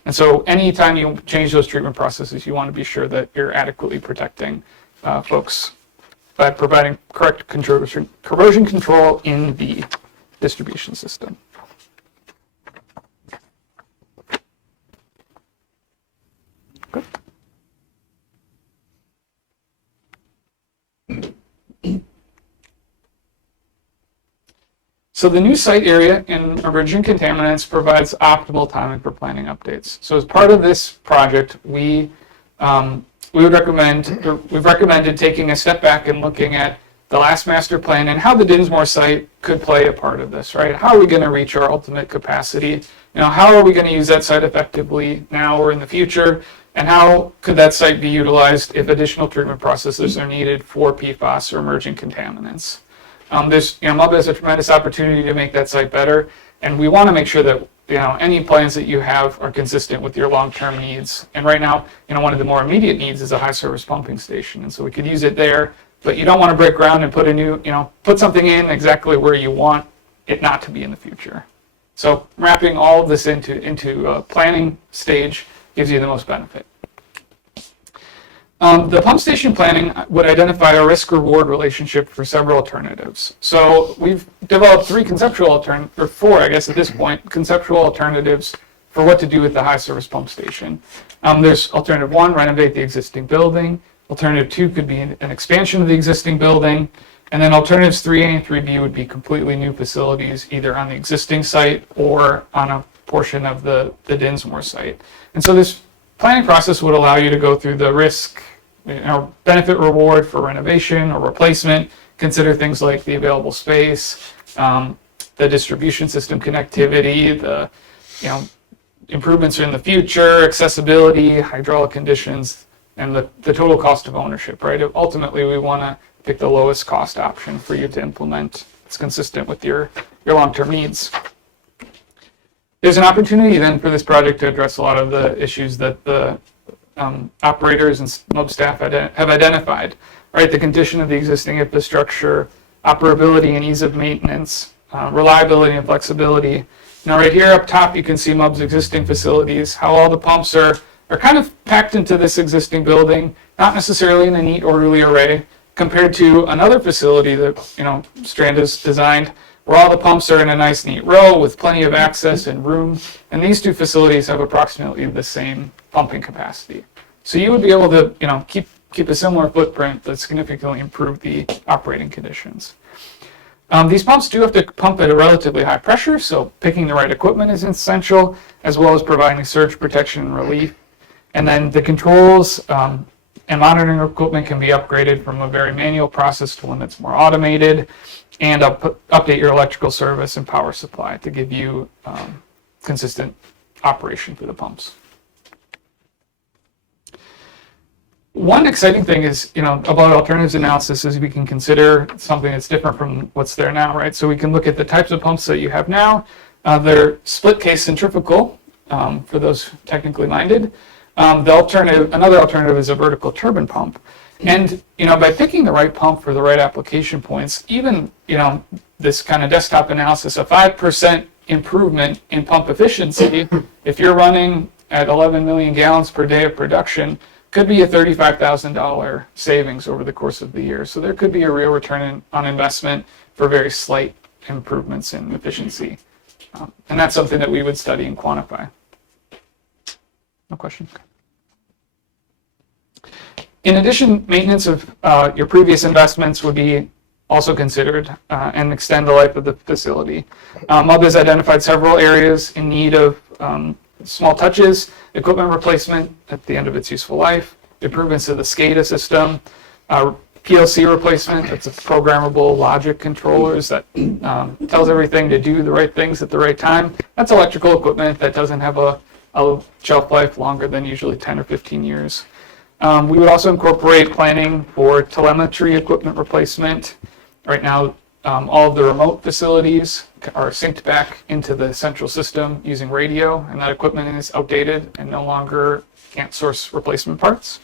And so anytime you change those treatment processes, you want to be sure that you're adequately protecting folks by providing correct corrosion control in the distribution system. Good. So the new site area in emerging contaminants provides optimal timing for planning updates. So as part of this project, we've recommended taking a step back and looking at the last master plan and how the Dinsmore site could play a part of this, right? How are we going to reach our ultimate capacity? How are we going to use that site effectively now or in the future? And how could that site be utilized if additional treatment processes are needed for PFAS or emerging contaminants? MUB has a tremendous opportunity to make that site better, and we want to make sure that any plans that you have are consistent with your long-term needs. And right now, one of the more immediate needs is a high-service pumping station, and so we could use it there. But you don't want to break ground and put something in exactly where you want it not to be in the future. So wrapping all of this into a planning stage gives you the most benefit. The pump station planning would identify a risk-reward relationship for several alternatives. So we've developed four, I guess at this point, conceptual alternatives for what to do with the high-service pump station. There's alternative 1, renovate the existing building. Alternative 2 could be an expansion of the existing building. And then alternatives 3A and 3B would be completely new facilities, either on the existing site or on a portion of the Dinsmore site. And so this planning process would allow you to go through the risk, benefit reward for renovation or replacement, consider things like the available space, the distribution system connectivity, the improvements in the future, accessibility, hydraulic conditions, and the total cost of ownership, right? Ultimately, we want to pick the lowest cost option for you to implement. It's consistent with your long-term needs. There's an opportunity then for this project to address a lot of the issues that the operators and MUB staff have identified, right? The condition of the existing infrastructure, operability and ease of maintenance, reliability and flexibility. Now right here up top, you can see MUB's existing facilities, how all the pumps are kind of packed into this existing building, not necessarily in a neat, orderly array, compared to another facility that, Strand has designed, where all the pumps are in a nice, neat row with plenty of access and room. And these two facilities have approximately the same pumping capacity. So you would be able to, keep a similar footprint that significantly improve the operating conditions. These pumps do have to pump at a relatively high pressure, so picking the right equipment is essential, as well as providing surge protection and relief. And then the controls and monitoring equipment can be upgraded from a very manual process to one that's more automated, and update your electrical service and power supply to give you consistent operation for the pumps. One exciting thing is, about alternatives analysis is we can consider something that's different from what's there now, right? So we can look at the types of pumps that you have now. They're split case centrifugal, for those technically minded. Another alternative is a vertical turbine pump. And, by picking the right pump for the right application points, even, this kind of desktop analysis, a 5% improvement in pump efficiency, if you're running at 11 million gallons per day of production, could be a $35,000 savings over the course of the year. So there could be a real return on investment for very slight improvements in efficiency. And that's something that we would study and quantify. No question? In addition, maintenance of your previous investments would be also considered and extend the life of the facility. MUB has identified several areas in need of small touches, equipment replacement at the end of its useful life, improvements to the SCADA system, PLC replacement, that's a programmable logic controllers that tells everything to do the right things at the right time. That's electrical equipment that doesn't have a shelf life longer than usually 10 or 15 years. We would also incorporate planning for telemetry equipment replacement. Right now, all of the remote facilities are synced back into the central system using radio, and that equipment is outdated and no longer can't source replacement parts.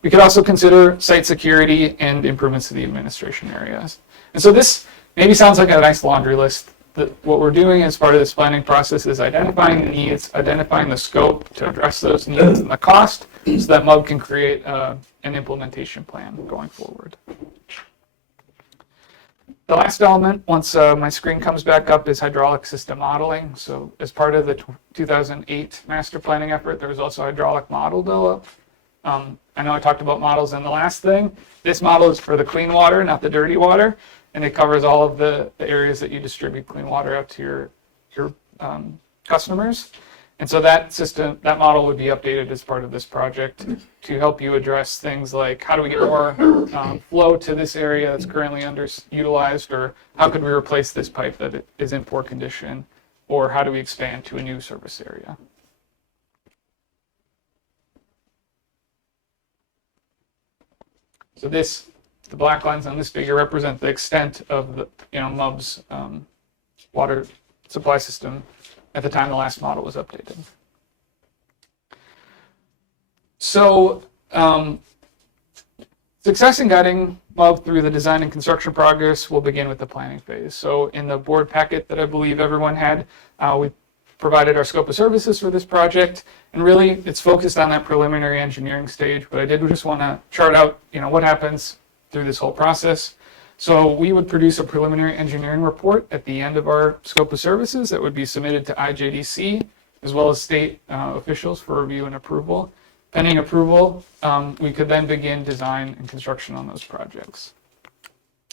We could also consider site security and improvements to the administration areas. And so this maybe sounds like a nice laundry list. What we're doing as part of this planning process is identifying the needs, identifying the scope to address those needs and the cost, so that MUB can create an implementation plan going forward. The last element, once my screen comes back up, is hydraulic system modeling. So as part of the 2008 master planning effort, there was also a hydraulic model developed. I know I talked about models in the last thing. This model is for the clean water, not the dirty water, and it covers all of the areas that you distribute clean water out to your customers. And so that model would be updated as part of this project to help you address things like how do we get more flow to this area that's currently underutilized, or how could we replace this pipe that is in poor condition, or how do we expand to a new service area. So this the black lines on this figure represent the extent of the, MUB's water supply system at the time the last model was updated. So, success in guiding MUB through the design and construction progress will begin with the planning phase. So in the board packet that I believe everyone had, we provided our scope of services for this project, and really it's focused on that preliminary engineering stage, but I did just want to chart out, what happens through this whole process. So we would produce a preliminary engineering report at the end of our scope of services that would be submitted to IJDC as well as state officials for review and approval. Pending approval, we could then begin design and construction on those projects.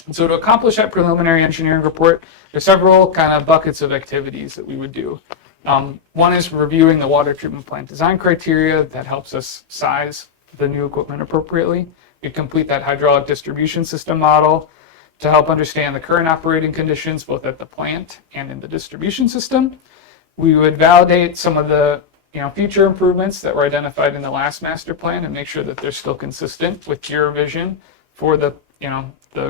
And so to accomplish that preliminary engineering report, there's several kind of buckets of activities that we would do. One is reviewing the water treatment plant design criteria that helps us size the new equipment appropriately. We complete that hydraulic distribution system model to help understand the current operating conditions both at the plant and in the distribution system. We would validate some of the future improvements that were identified in the last master plan and make sure that they're still consistent with your vision for the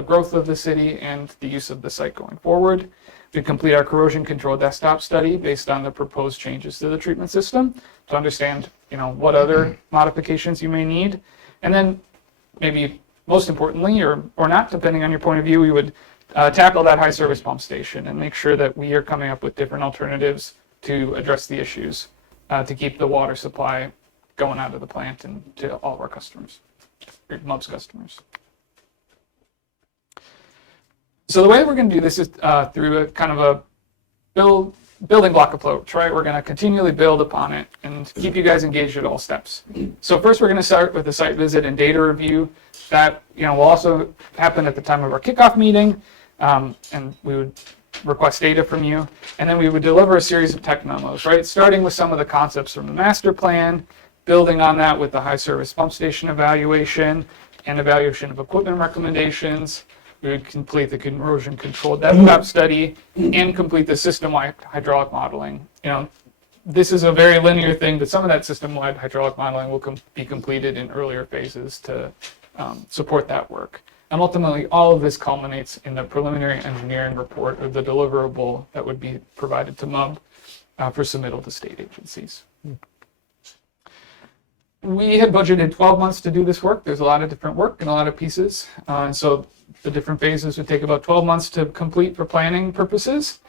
growth of the city and the use of the site going forward. We complete our corrosion control desktop study based on the proposed changes to the treatment system to understand, what other modifications you may need. And then maybe most importantly, or not, depending on your point of view, we would tackle that high service pump station and make sure that we are coming up with different alternatives to address the issues to keep the water supply going out of the plant and to all of our customers, or MUB's customers. So the way we're going to do this is through a kind of a building block approach, right? We're going to continually build upon it and keep you guys engaged at all steps. So first we're going to start with a site visit and data review that will also happen at the time of our kickoff meeting, and we would request data from you, and then we would deliver a series of tech memos, right? Starting with some of the concepts from the master plan, building on that with the high service pump station evaluation and evaluation of equipment recommendations. We would complete the corrosion control desktop study and complete the system-wide hydraulic modeling. This is a very linear thing, but some of that system-wide hydraulic modeling will be completed in earlier phases to support that work. And ultimately, all of this culminates in the preliminary engineering report or the deliverable that would be provided to MUB for submittal to state agencies. We had budgeted 12 months to do this work. There's a lot of different work and a lot of pieces. And so the different phases would take about 12 months to complete for planning purposes.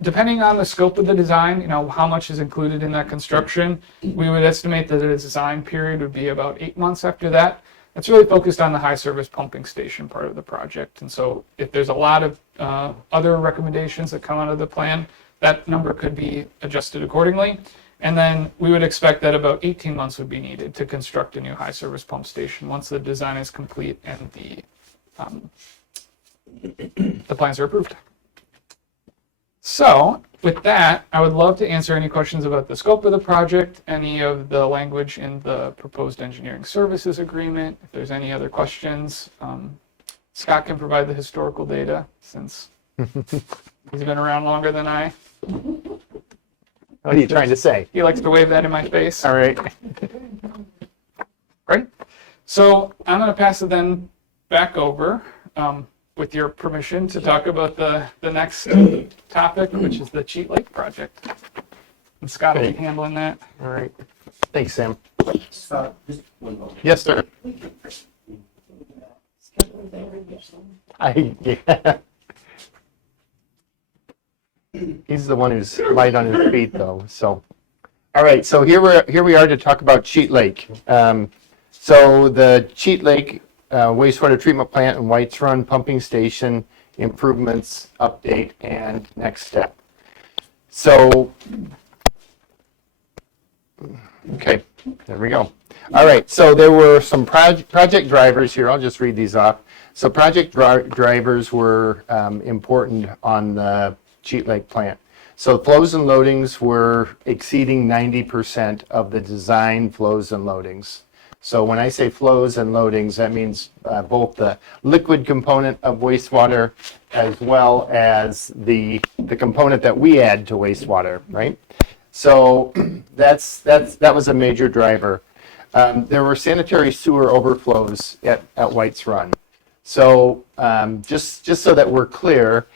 Depending on the scope of the design, how much is included in that construction, we would estimate that the design period would be about 8 months after that. That's really focused on the high service pumping station part of the project. And so if there's a lot of other recommendations that come out of the plan, that number could be adjusted accordingly. And then we would expect that about 18 months would be needed to construct a new high service pump station once the design is complete and the plans are approved. So with that, I would love to answer any questions about the scope of the project, any of the language in the proposed engineering services agreement. If there's any other questions, Scott can provide the historical data since he's been around longer than I. What are you trying to say? He likes to wave that in my face. All right. Great. So I'm going to pass it then back over with your permission to talk about the next topic, which is the Cheat Lake project. And Scott will be handling that. All right. Thanks, Sam. Scott, just one moment. Yes, sir. Yeah. He's the one who's light on his feet, though. So, all right. So here we are to talk about Cheat Lake. So the Cheat Lake wastewater treatment plant and Whites Run pumping station improvements update and next step. So, okay, there we go. All right. So there were some project drivers here. I'll just read these off. So project drivers were important on the Cheat Lake plant. So flows and loadings were exceeding 90% of the design flows and loadings. So when I say flows and loadings, that means both the liquid component of wastewater as well as the component that we add to wastewater, right? So that was a major driver. There were sanitary sewer overflows at Whites Run. So just so that we're clear,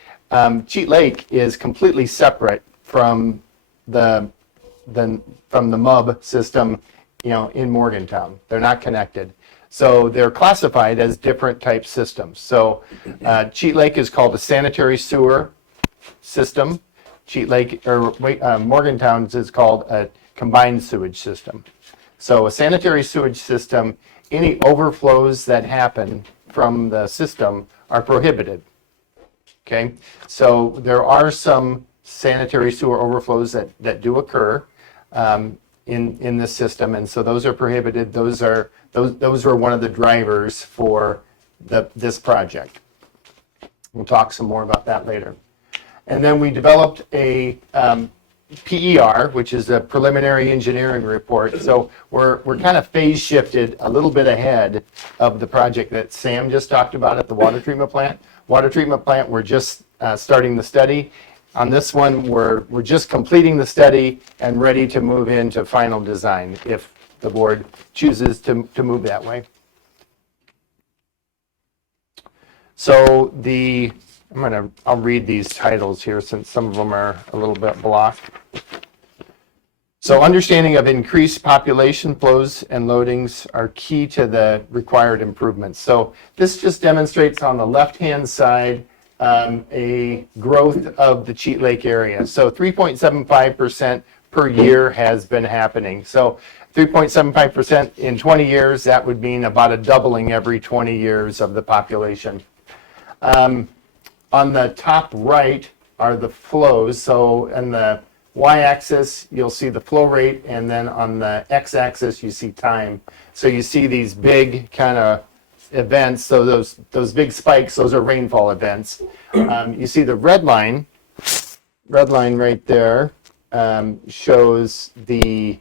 Cheat Lake is completely separate from the MUB system, in Morgantown. They're not connected. So they're classified as different type systems. So Cheat Lake is called a sanitary sewer system. Morgantown's is called a combined sewage system. So a sanitary sewage system, any overflows that happen from the system are prohibited. Okay, so there are some sanitary sewer overflows that do occur in this system, and so those are prohibited. Those are one of the drivers for this project. We'll talk some more about that later. And then we developed a PER, which is a preliminary engineering report. So we're kind of phase shifted a little bit ahead of the project that Sam just talked about at the water treatment plant. Water treatment plant, we're just starting the study. On this one, we're just completing the study and ready to move into final design if the board chooses to move that way. So I'll read these titles here since some of them are a little bit blocked. So understanding of increased population flows and loadings are key to the required improvements. So this just demonstrates on the left-hand side a growth of the Cheat Lake area. So 3.75% per year has been happening. So 3.75% in 20 years, that would mean about a doubling every 20 years of the population. On the top right are the flows. So on the y-axis, you'll see the flow rate, and then on the x-axis, you see time. So you see these big kind of events. So those big spikes, those are rainfall events. You see the red line right there shows the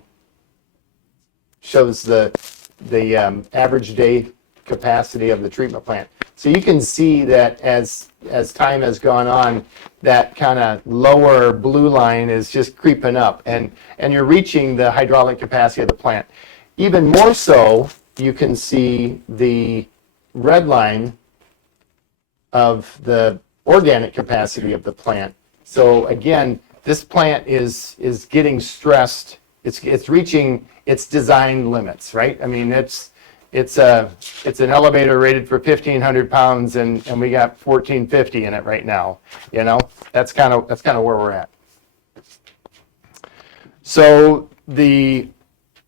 average day capacity of the treatment plant. So you can see that as time has gone on, that kind of lower blue line is just creeping up, and you're reaching the hydraulic capacity of the plant. Even more so, you can see the red line of the organic capacity of the plant. So again, this plant is getting stressed. It's reaching its design limits, right? I mean, it's an elevator rated for 1,500 pounds, and we got 1,450 in it right now. That's kind of where we're at. So the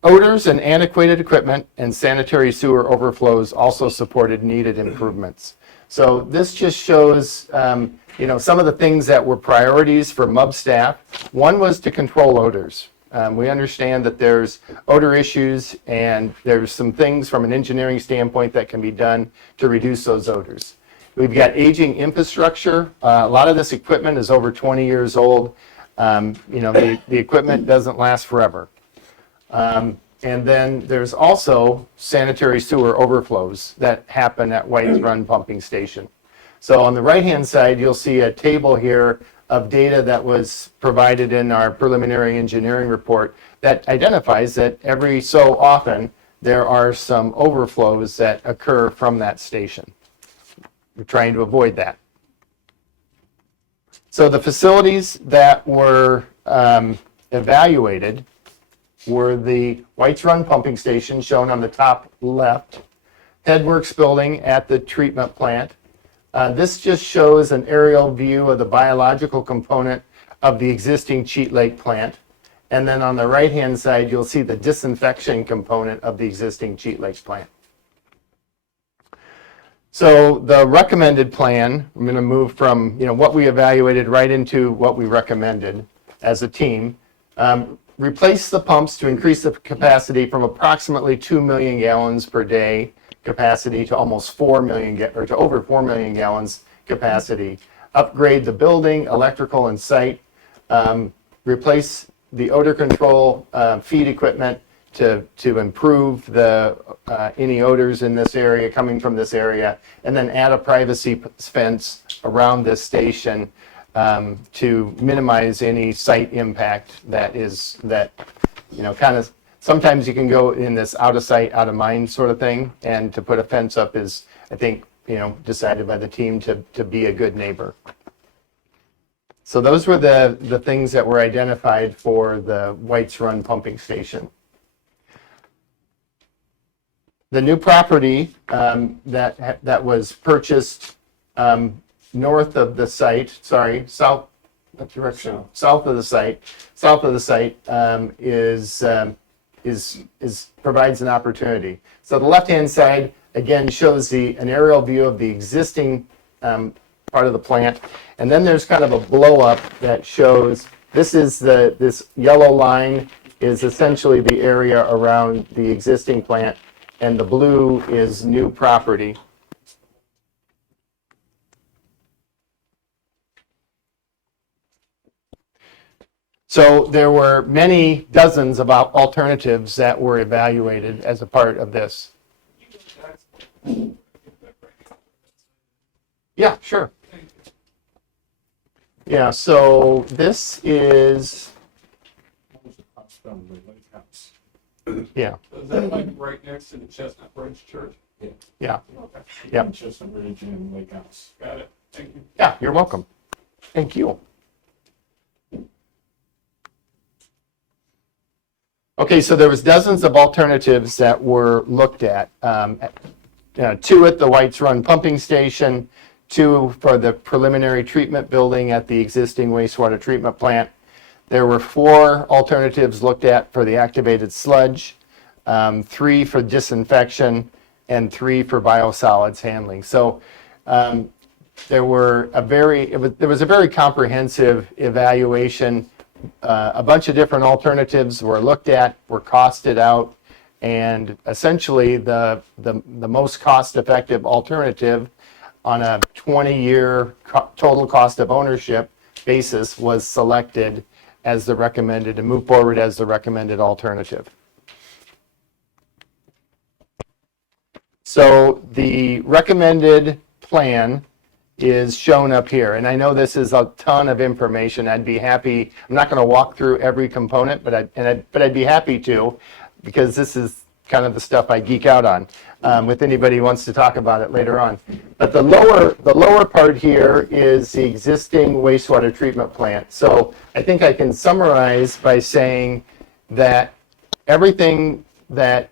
odors and antiquated equipment and sanitary sewer overflows also supported needed improvements. So this just shows, some of the things that were priorities for MUB staff. One was to control odors. We understand that there's odor issues, and there's some things from an engineering standpoint that can be done to reduce those odors. We've got aging infrastructure. A lot of this equipment is over 20 years old. The equipment doesn't last forever. And then there's also sanitary sewer overflows that happen at White's Run Pumping Station. So on the right-hand side, you'll see a table here of data that was provided in our preliminary engineering report that identifies that every so often there are some overflows that occur from that station. We're trying to avoid that. So the facilities that were evaluated were the White's Run Pumping Station, shown on the top left, Headworks building at the treatment plant. This just shows an aerial view of the biological component of the existing Cheat Lake plant. And then on the right-hand side, you'll see the disinfection component of the existing Cheat Lake plant. So the recommended plan, I'm going to move from what we evaluated right into what we recommended as a team. Replace the pumps to increase the capacity from approximately 2 million gallons per day capacity to almost 4 million, or to over 4 million gallons capacity. Upgrade the building, electrical, and site. Replace the odor control feed equipment to improve the any odors in this area, coming from this area, and then add a privacy fence around this station to minimize any site impact kind of. Sometimes you can go in this out of sight, out of mind sort of thing, and to put a fence up is, I think, decided by the team to be a good neighbor. So those were the things that were identified for the White's Run pumping station. The new property that was purchased north of the site, south, what direction? South of the site provides an opportunity. So the left-hand side again shows an aerial view of the existing part of the plant, and then there's kind of a blow-up that shows this yellow line is essentially the area around the existing plant, and the blue is new property. So there were many dozens of alternatives that were evaluated as a part of this. Yeah, sure. Yeah, so this is, yeah. Is that like right next to the Chestnut Bridge Church? Yeah. Okay. Yep. Chestnut Bridge and Lake House. Got it. Thank you. Yeah, you're welcome. Thank you. Okay, so there was dozens of alternatives that were looked at. 2 at the White's Run pumping station, 2 for the preliminary treatment building at the existing wastewater treatment plant. There were 4 alternatives looked at for the activated sludge, 3 for disinfection, and 3 for biosolids handling. So there was a very comprehensive evaluation. A bunch of different alternatives were looked at, were costed out, and essentially the most cost-effective alternative on a 20-year total cost of ownership basis was selected as the recommended, and move forward as the recommended alternative. So the recommended plan is shown up here, and I know this is a ton of information. I'd be happy, I'm not going to walk through every component, but I'd be happy to, because this is kind of the stuff I geek out on, with anybody who wants to talk about it later on. But the lower part here is the existing wastewater treatment plant. So I think I can summarize by saying that everything that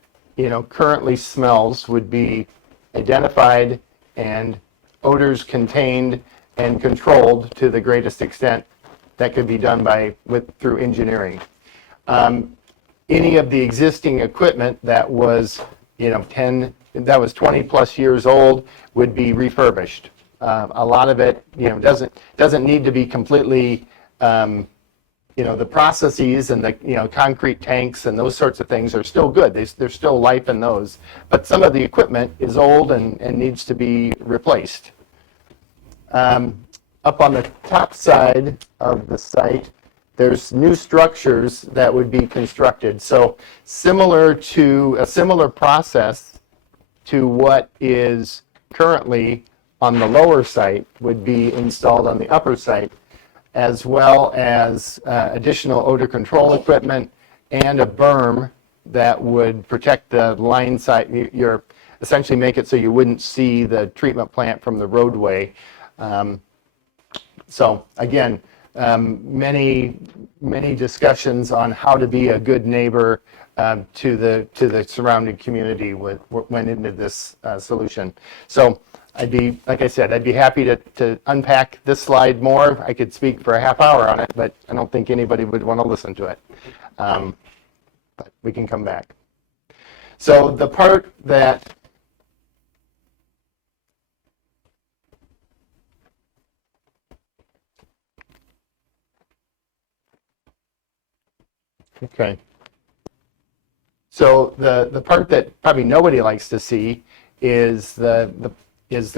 currently smells would be identified and odors contained and controlled to the greatest extent that could be done through engineering. Any of the existing equipment that was 20 plus years old would be refurbished. A lot of it doesn't need to be completely the processes and the concrete tanks and those sorts of things are still good. There's still life in those, but some of the equipment is old and needs to be replaced. Up on the top side of the site, there's new structures that would be constructed. So a similar process to what is currently on the lower site would be installed on the upper site, as well as additional odor control equipment and a berm that would protect the line site. You're essentially make it so you wouldn't see the treatment plant from the roadway. So again, many discussions on how to be a good neighbor to the surrounding community went into this solution. So like I said, I'd be happy to unpack this slide more. I could speak for a half hour on it, but I don't think anybody would want to listen to it. But we can come back. So the part that okay. So the part that probably nobody likes to see is the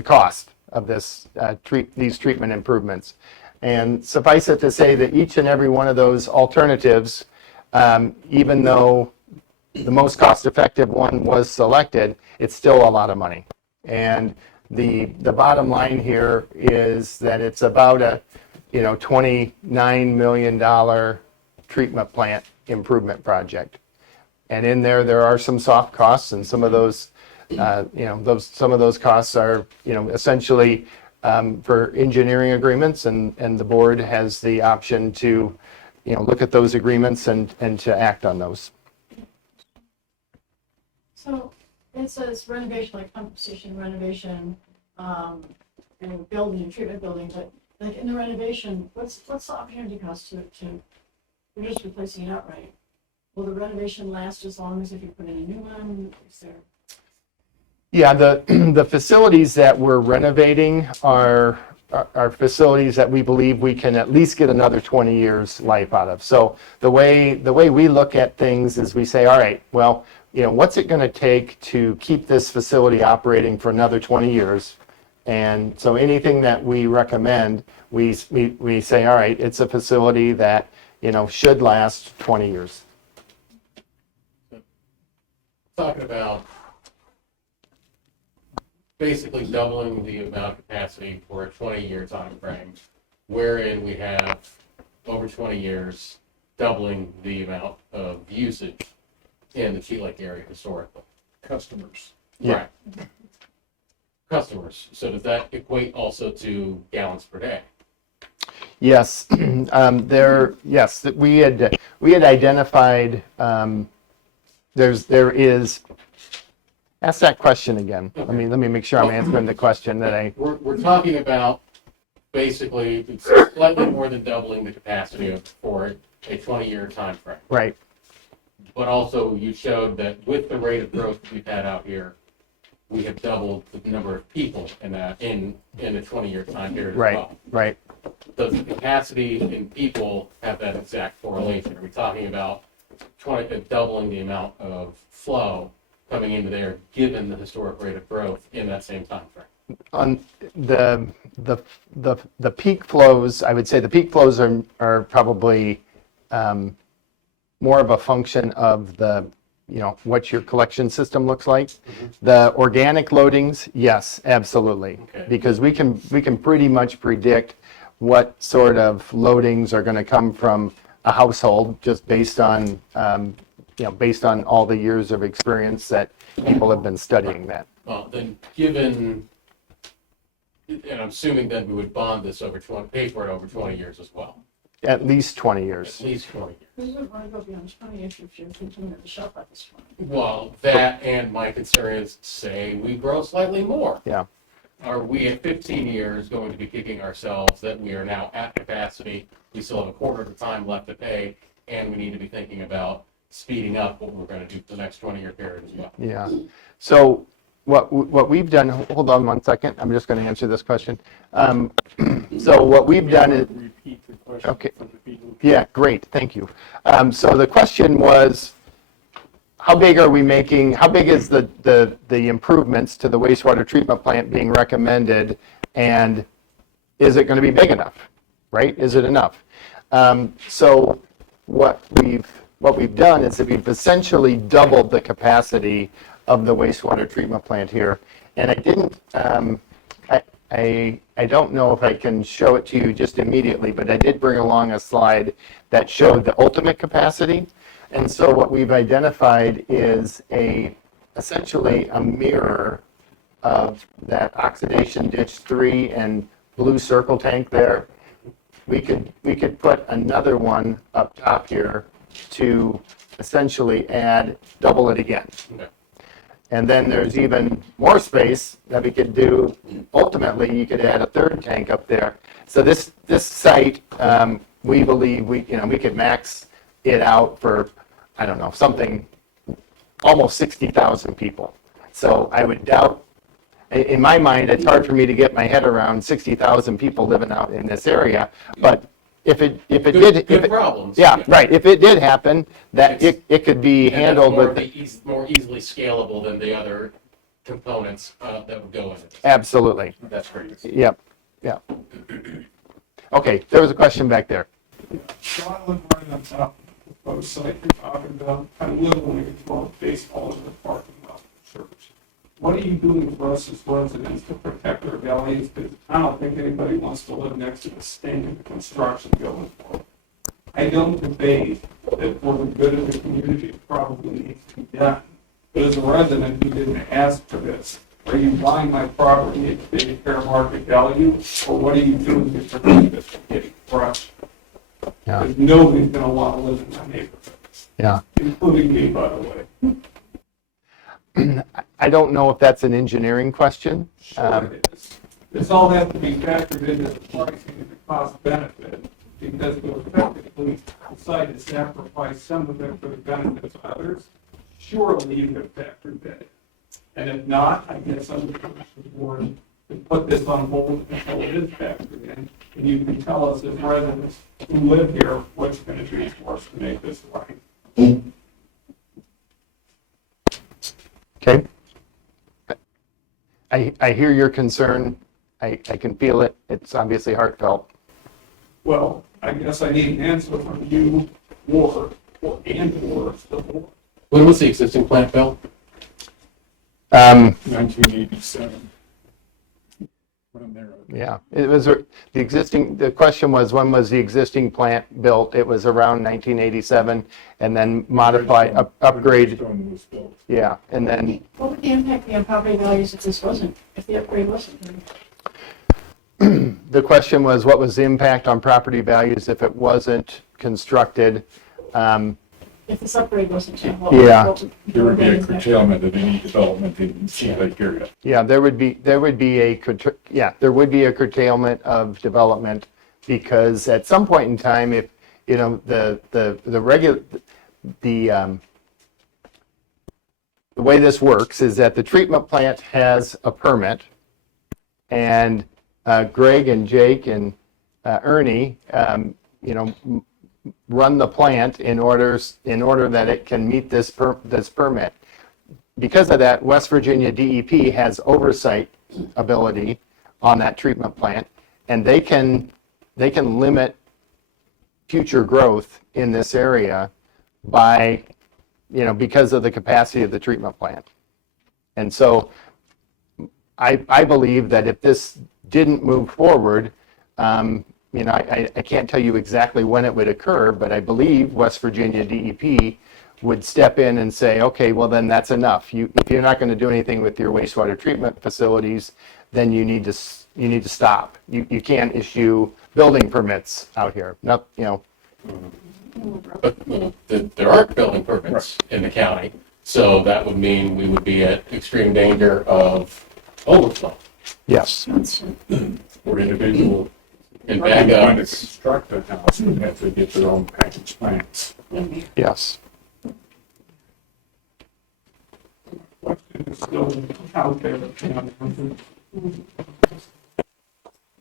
cost of these treatment improvements. And suffice it to say that each and every one of those alternatives, even though the most cost-effective one was selected, it's still a lot of money. And the bottom line here is that it's about a $29 million treatment plant improvement project. And in there are some soft costs, and some of those some of those costs are, essentially for engineering agreements, and the board has the option to, look at those agreements and to act on those. So it says renovation, like pump station renovation, and building, treatment building, but like in the renovation, what's the opportunity cost we're just replacing it outright? Will the renovation last as long as if you put in a new one? Is there? Yeah, the facilities that we're renovating are facilities that we believe we can at least get another 20 years life out of. So the way we look at things is we say, all right, well, what's it going to take to keep this facility operating for another 20 years? And so anything that we recommend, we say, all right, it's a facility that, should last 20 years. Talking about basically doubling the amount of capacity for a 20-year time frame, wherein we have over 20 years doubling the amount of usage in the Key Lake area historically. Customers. Yeah. Right. Customers. So does that equate also to gallons per day? Yes, yes, we had identified, there is, ask that question again. Let me make sure I'm answering the question that I, We're talking about basically it's slightly more than doubling the capacity for a 20-year time frame. right, But also you showed that with the rate of growth we've had out here, we have doubled the number of people in that in a 20-year time period as right, well. right. Does the capacity in people have that exact correlation? Are we talking about doubling the amount of flow coming into there given the historic rate of growth in that same time frame? On the peak flows, I would say the peak flows are probably more of a function of what your collection system looks like. The organic loadings, yes, absolutely. Okay. Because we can pretty much predict what sort of loadings are going to come from a household just based on, based on all the years of experience that people have been studying that. Well, then given, and I'm assuming that we would bond this pay for it over 20 years as well. At least 20 years. At least 20 years. Who doesn't want to go beyond 20 if you're continuing to shop at this point? Well, that and my concern is, say we grow slightly more. Yeah. Are we at 15 years going to be kicking ourselves that we are now at capacity, we still have a quarter of the time left to pay, and we need to be thinking about speeding up what we're going to do for the next 20-year period as well? Yeah. So what we've done, hold on one second, I'm just going to answer this question. So what we've done is, Repeat the question. Okay. For the people. yeah, great, thank you. So the question was, how big is the improvements to the wastewater treatment plant being recommended, and is it going to be big enough, right? Is it enough? So what we've done is that we've essentially doubled the capacity of the wastewater treatment plant here. And I didn't, I don't know if I can show it to you just immediately, but I did bring along a slide that showed the ultimate capacity. And so what we've identified is essentially a mirror of that oxidation ditch 3 and blue circle tank there. We could put another one up top here to essentially double it again. Okay. And then there's even more space that we could do. Ultimately, you could add a third tank up there. So this site, we believe we could max it out for, I don't know, something almost 60,000 people. So I would doubt, in my mind, it's hard for me to get my head around 60,000 people living out in this area. But if it did, Good problems. yeah, right. If it did happen, that it could be And that's handled with. more easily scalable than the other components that would go in it. Absolutely. That's great. Yep. Yeah. Okay, there was a question back there. So I live right on top of the proposed site you're talking about. I live when we go baseball in the parking lot of the church. What are you doing for us as residents to protect our values? Because I don't think anybody wants to live next to the state of the construction going forward. I don't debate that for the good of the community, it probably needs to be done. But as a resident who didn't ask for this, are you buying my property at the fair market value, or what are you doing to prevent this from getting crushed? Yeah. Because nobody's gonna want to live in my neighborhood, Yeah. including me, by the way. I don't know if that's an engineering question. Sure it is. This all has to be factored into the pricing and the cost benefit, because to effectively decide to sacrifice some of it for the benefit of others, surely you have factored that in. And if not, I guess I'm the board to put this on hold until it is factored in, and you can tell us as residents who live here what's gonna be forced to make this right. Okay. I hear your concern. I can feel it. It's obviously heartfelt. Well, I guess I need an answer from you or the board. When was the existing plant built? 1987. When there- Yeah, it was, the question was, when was the existing plant built? It was around 1987, and then modified, upgrade, Redstone was built. yeah, and then What would the impact be on property values if this wasn't, if the upgrade wasn't done? the question was, what was the impact on property values if it wasn't constructed? If this upgrade wasn't done? Yeah. There would be a curtailment of any development in Sea Lake area. Yeah, there would be a curtailment of development, because at some point in time, if, you know, the way this works is that the treatment plant has a permit, and Greg and Jake and Ernie, you know, run the plant in order that it can meet this permit. Because of that, West Virginia DEP has oversight ability on that treatment plant, and they can limit future growth in this area by, you know, because of the capacity of the treatment plant. And so I believe that if this didn't move forward, you know, I can't tell you exactly when it would occur, but I believe West Virginia DEP would step in and say, okay, well then that's enough. If you're not going to do anything with your wastewater treatment facilities, then you need to stop. You can't issue building permits out here. Not, you know. But there aren't building permits in the county, so that would mean we would be at extreme danger of overflow. Yes. For individual And trying back to up, construct a house, would have to get their own package plants. Yes. Question is still out there.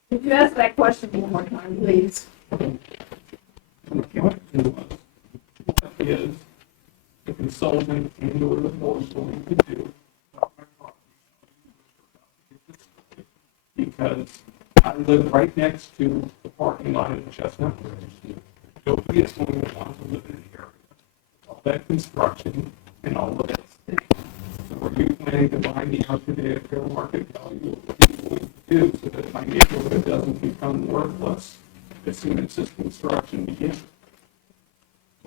Could you ask that question one more time, please? Is the consultant and or the board going to do? Because I live right next to the parking lot in Chestnut. Nobody is going to want to live in the area. All that construction and all of that. So are you planning to buy me out today at fair market value? What are you going to do so that my neighborhood doesn't become worthless as soon as this construction begins?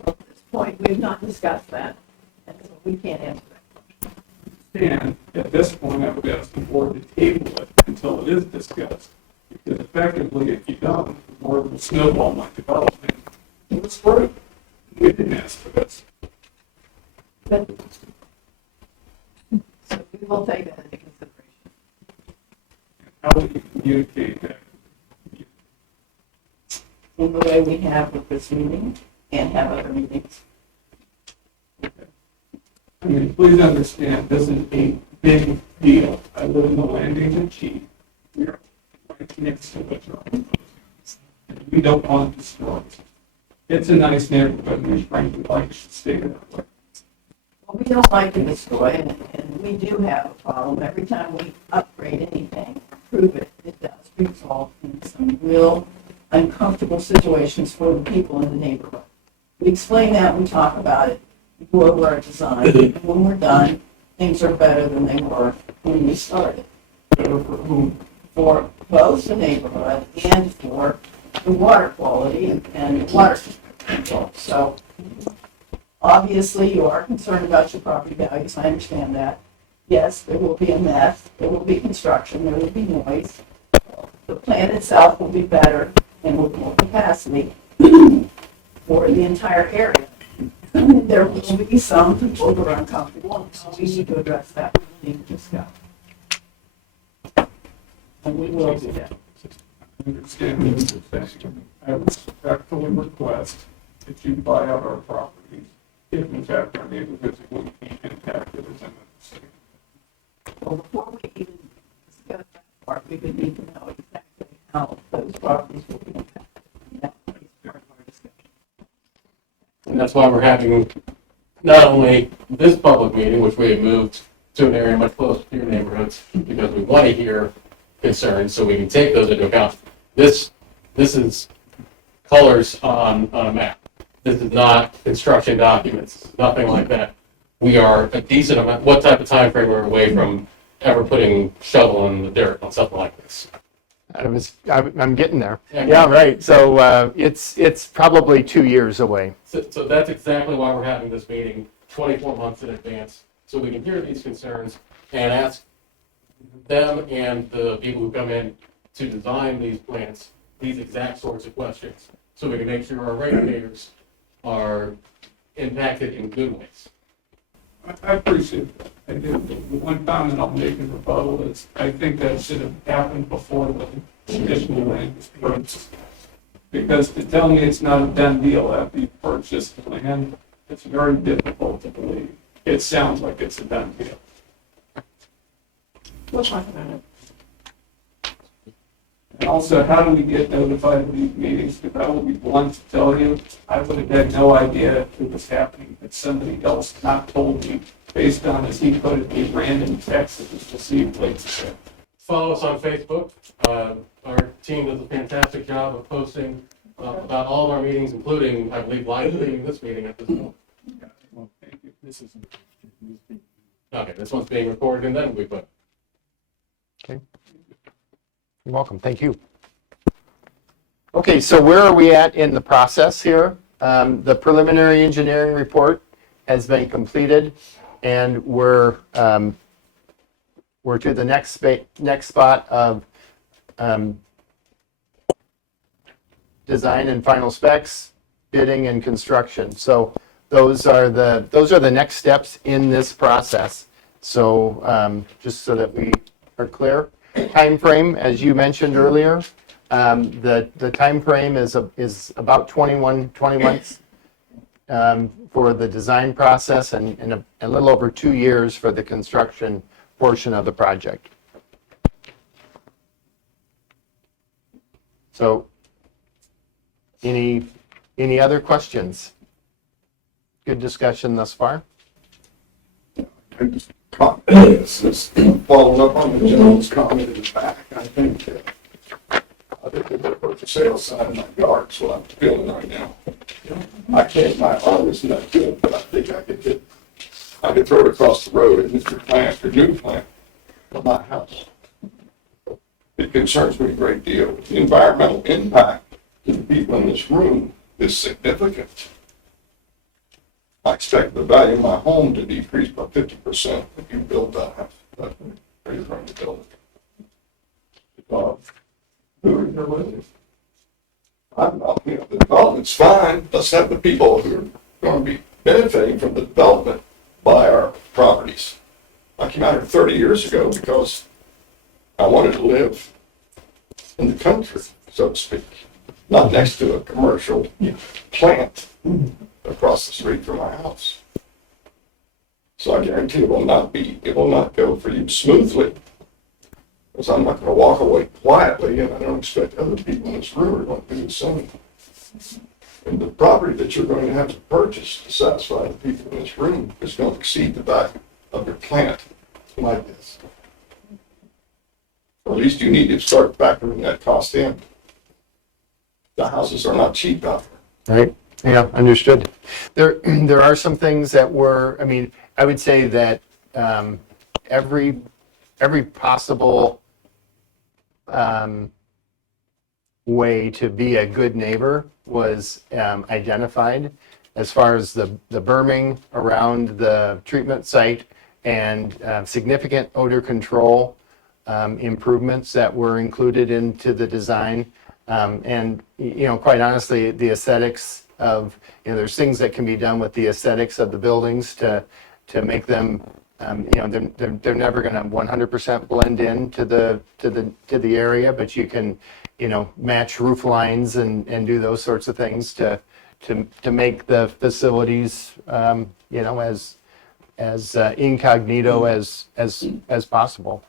At this point, we've not discussed that, and so we can't answer that. And at this point, I would ask the board to table it until it is discussed. Because effectively, if you don't, the board will snowball my development in the spring. We didn't ask for this. But, so we will take that into consideration. How do you communicate that? In the way we have with this meeting and have other meetings. I mean, please understand, this is a big deal. I live in the landing of Chief. We're right next to it. We don't want to destroy it. It's a nice neighborhood, and we frankly like it to stay that way. Well, we don't like to destroy it, and we do have a problem. Every time we upgrade anything, improve it, it does result in some real uncomfortable situations for the people in the neighborhood. We explain that, we talk about it, we go over our design, and when we're done, things are better than they were when we started. Better for whom? For both the neighborhood and for the water quality and water control. So Obviously, you are concerned about your property values, I understand that. Yes, there will be a mess, there will be construction, there will be noise. The plant itself will be better and with more capacity for the entire area. There will be some people who are uncomfortable, and so we need to address that, we need to discuss. And we will do that. Understand what you're saying. I respectfully request that you buy out our properties if in fact our neighborhoods are going to be impacted as I'm saying. Well, before we even discuss that part, we would need to know exactly how those properties will be impacted. That is part of our discussion. And that's why we're having not only this public meeting, which we have moved to an area much closer to your neighborhoods, because we want to hear concerns, so we can take those into account. This is colors on a map. This is not construction documents, nothing like that. We are a decent amount, what type of time frame we're away from ever putting shovel in the dirt on something like this? I'm getting there. Yeah. Yeah, right. So it's probably 2 years away. So that's exactly why we're having this meeting 24 months in advance, so we can hear these concerns and ask them and the people who come in to design these plants these exact sorts of questions, so we can make sure our regulators are impacted in good ways. I appreciate that. I do. The one comment I'll make in rebuttal is I think that should have happened before the conditional land was purchased. Because to tell me it's not a done deal after you purchase the land, it's very difficult to believe. It sounds like it's a done deal. We'll talk about it. And also, how do we get notified of these meetings? Because I will be blunt to tell you, I would have had no idea it was happening, that somebody else not told me, based on, as he put it, a random text that was received late today. Follow us on Facebook. Our team does a fantastic job of posting about all of our meetings, including, I believe, live streaming this meeting at this point. Well, thank you. This is. Okay, this one's being recorded and then we put. You're welcome. Thank you. Okay, so where are we at in the process here? The preliminary engineering report has been completed, and we're to the next spot of design and final specs, bidding and construction. So those are the next steps in this process. So just so that we are clear. Time frame, as you mentioned earlier, the time frame is about 20 months for the design process and a little over 2 years for the construction portion of the project. So any other questions? Good discussion thus far. This is following up on the gentleman's comment in the back. I think the for sale sign in my yard is what I'm feeling right now. I can't, my arm isn't that good, but I think I could throw it across the road and Mr. Plant, or new plant, for my house. It concerns me a great deal. The environmental impact to the people in this room is significant. I expect the value of my home to decrease by 50% if you build that house. That's where you're trying to build it. Who are you with? The development's fine. Let's have the people who are going to be benefiting from the development buy our properties. I came out here 30 years ago because I wanted to live in the country, so to speak, not next to a commercial plant across the street from my house. So I guarantee it will not go for you smoothly, because I'm not going to walk away quietly, and I don't expect other people in this room are going to do the same. And the property that you're going to have to purchase to satisfy the people in this room is going to exceed the value of your plant like this. Or at least you need to start factoring that cost in. The houses are not cheap out there. Right. Yeah, understood. There are some things that I would say that every possible way to be a good neighbor was identified. as far as the berming around the treatment site and significant odor control improvements that were included into the design. And, quite honestly, the aesthetics of, there's things that can be done with the aesthetics of the buildings to make them, they're never going to 100% blend in to the area, but you can, match roof lines and do those sorts of things to make the facilities, as incognito as possible.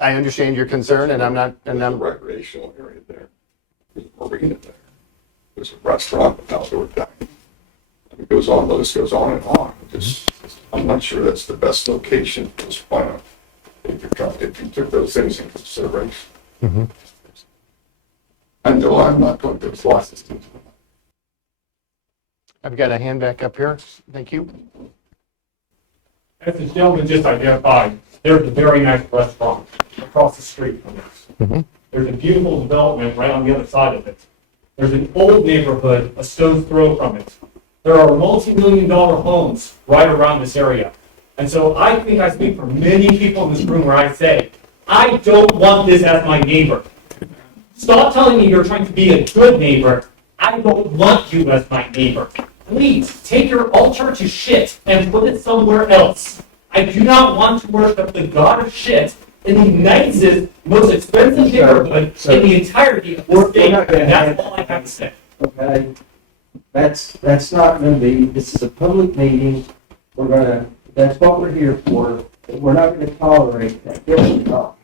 I understand your concern, and I'm not, There's a recreational area there. There's a marina there. There's a restaurant with outdoor dining. It goes on, the list goes on and on. I'm not sure that's the best location for this plant if you took those things into consideration. Mm-hmm. I know I'm not going to apply this. I've got a hand back up here. Thank you. As the gentleman just identified, there's a very nice restaurant across the street from us. Mm-hmm. There's a beautiful development right on the other side of it. There's an old neighborhood a stone's throw from it. There are multi-million-dollar homes right around this area. And so I think I speak for many people in this room where I say, I don't want this as my neighbor. Stop telling me you're trying to be a good neighbor. I don't want you as my neighbor. Please take your altar to shit and put it somewhere else. I do not want to worship the god of shit in the nicest, most expensive neighborhood in the entirety of the state. And that's all I have to say. Okay, that's not gonna be, this is a public meeting, that's what we're here for, we're not gonna tolerate that filthy talk.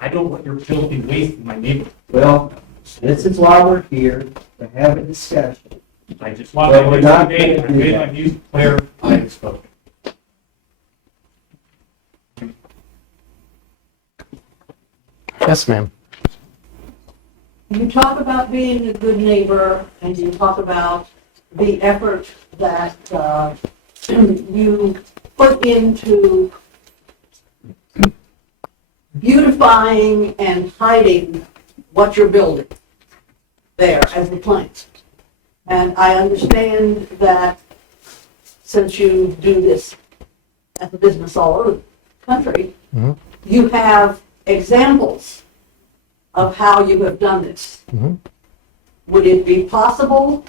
I don't want your filthy waste in my neighborhood. Well, this is why we're here, to have a discussion. I just want Well, to we're not make gonna do my that. views clear. I have spoken. Yes, ma'am. You talk about being a good neighbor, and you talk about the effort that you put into beautifying and hiding what you're building there as the plant. And I understand that since you do this as a business all over the country, Mhm. you have examples of how you have done this. Mhm. Would it be possible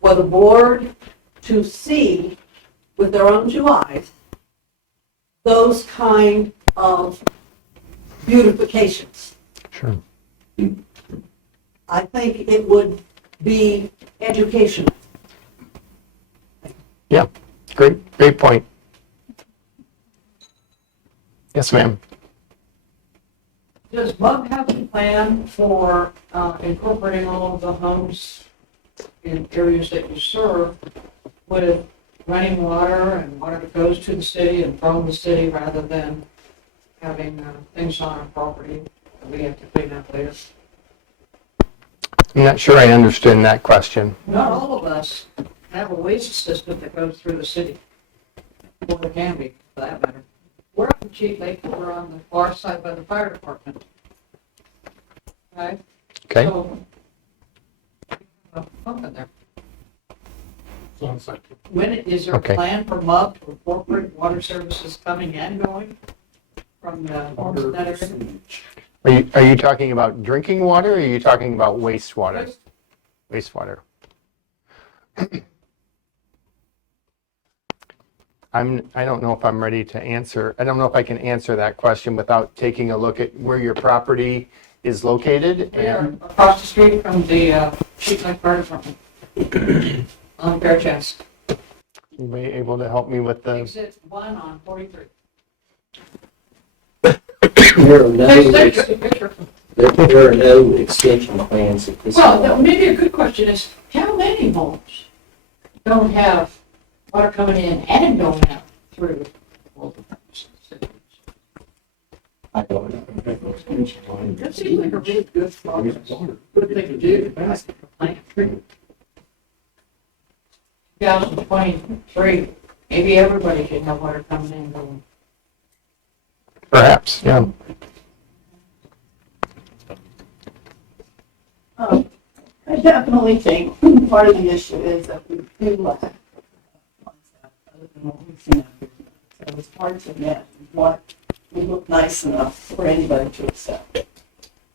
for the board to see with their own two eyes those kind of beautifications? Sure. I think it would be educational. Yeah, great point. Yes, ma'am. Does Bug have a plan for incorporating all of the homes in areas that you serve with running water and water that goes to the city and from the city rather than having things on our property that we have to clean up later? I'm not sure I understand that question. Not all of us have a waste system that goes through the city, or the county, for that matter. We're up in Cheat Lake, we're on the far side by the fire department. Okay? Okay. So, pump in there. When, is there a Okay. plan for MUB to incorporate water services coming and going from the homes in that area? Are you talking about drinking water, or are you talking about wastewater? Wastewater. I don't know if I'm ready to answer. I don't know if I can answer that question without taking a look at where your property is located. We are And across the street from the Cheat Lake Fire Department. On Fairchance. you may be able to help me with the, Exit 1 on 43. There are no, Take a picture. there are no extension plans at this Well, time. maybe a good question is, how many homes don't have water coming in and going out through all the homes? I don't know. That seems like a really good progress. Good thing to do. That's the plan. 2023, maybe everybody can have water coming in and going. perhaps, yeah. I definitely think part of the issue is that we do lack funds other than what we've seen out here. So it's hard to imagine what would look nice enough for anybody to accept.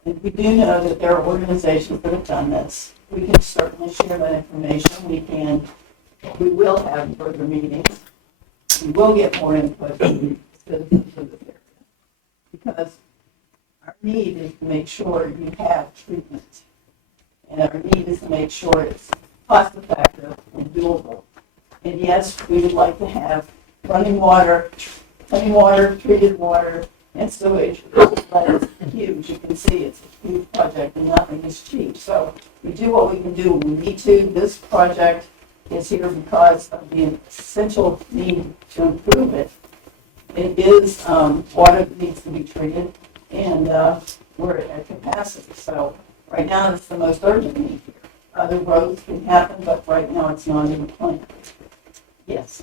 And we do know that there are organizations that have done this. We can certainly share that information. We will have further meetings. We will get more input from citizens of this area. Because our need is to make sure you have treatment. And our need is to make sure it's cost effective and doable. And yes, we would like to have running water, clean water, treated water, and sewage. That is huge. You can see it's a huge project and nothing is cheap. So we do what we can do when we need to. This project is here because of the essential need to improve it. It is water that needs to be treated, and we're at capacity. So right now, it's the most urgent need here. Other growth can happen, but right now it's not in the plan. Yes.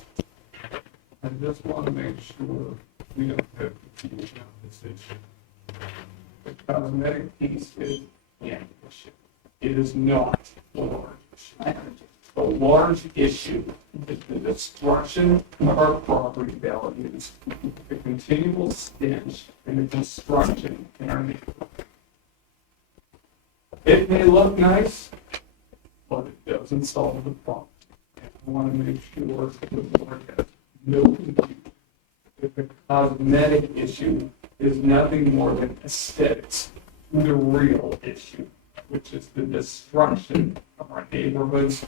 I just want to make sure we don't have confusion on this issue. The cosmetic piece is the issue. It is not the large issue. The large issue is the destruction of our property values, the continual stench, and the construction in our neighborhood. It may look nice, but it doesn't solve the problem. And I want to make sure that the board has no confusion. That the cosmetic issue is nothing more than aesthetics. The real issue, which is the destruction of our neighborhoods,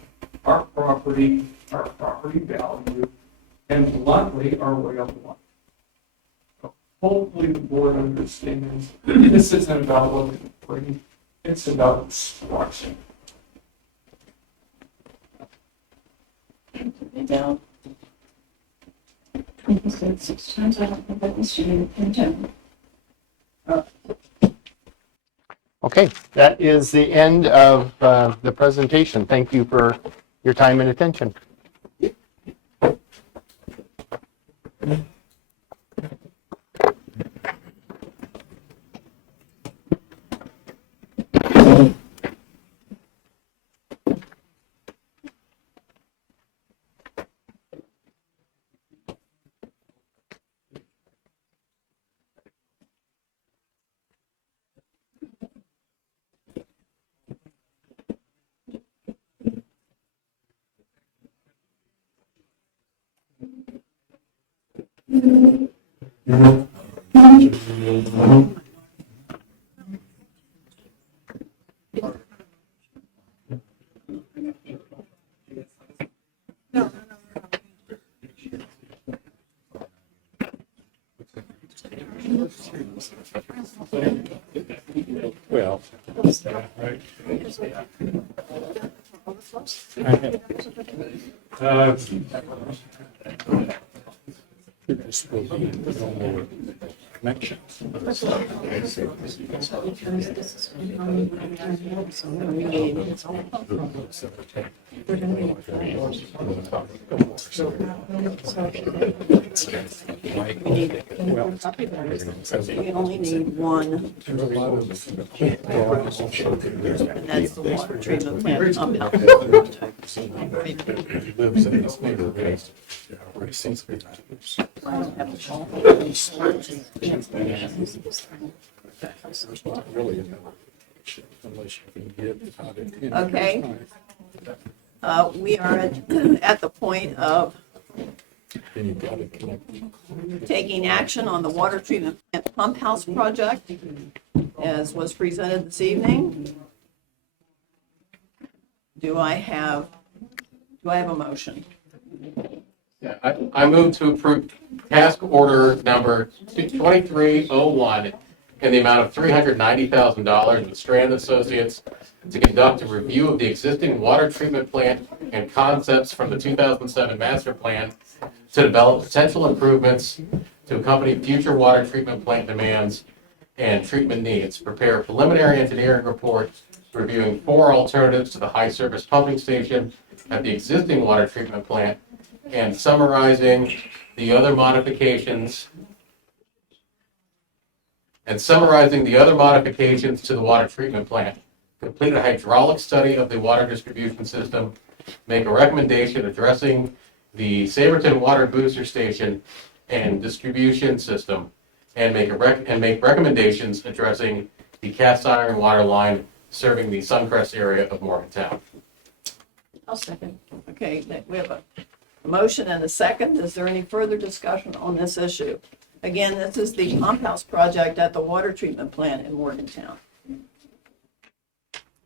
our property value, and bluntly, our way of life. So hopefully the board understands this isn't about looking pretty, it's about destruction. Down. He said 6 times, I don't think that was you in town. Okay, that is the end of the presentation. Thank you for your time and attention. Well, right. This will be no more connections. You only need one, and that's the water treatment plant pump out. Lives in this neighborhood. Really, unless you can get out of. Okay. We are at the point of Then you've got to connect. taking action on the water treatment plant pump house project, as was presented this evening. Do I have a motion? Yeah, I move to approve task order number 2301 in the amount of $390,000 with Strand Associates to conduct a review of the existing water treatment plant and concepts from the 2007 master plan to develop potential improvements to accompany future water treatment plant demands and treatment needs. Prepare a preliminary engineering report reviewing 4 alternatives to the high surface pumping station at the existing water treatment plant and summarizing the other modifications to the water treatment plant complete a hydraulic study of the water distribution system, make a recommendation addressing the Saberton Water Booster Station and distribution system, and make recommendations addressing the cast iron water line serving the Suncrest area of Morgantown. I'll second. Okay, we have a motion and a second. Is there any further discussion on this issue? Again, this is the pump house project at the water treatment plant in Morgantown.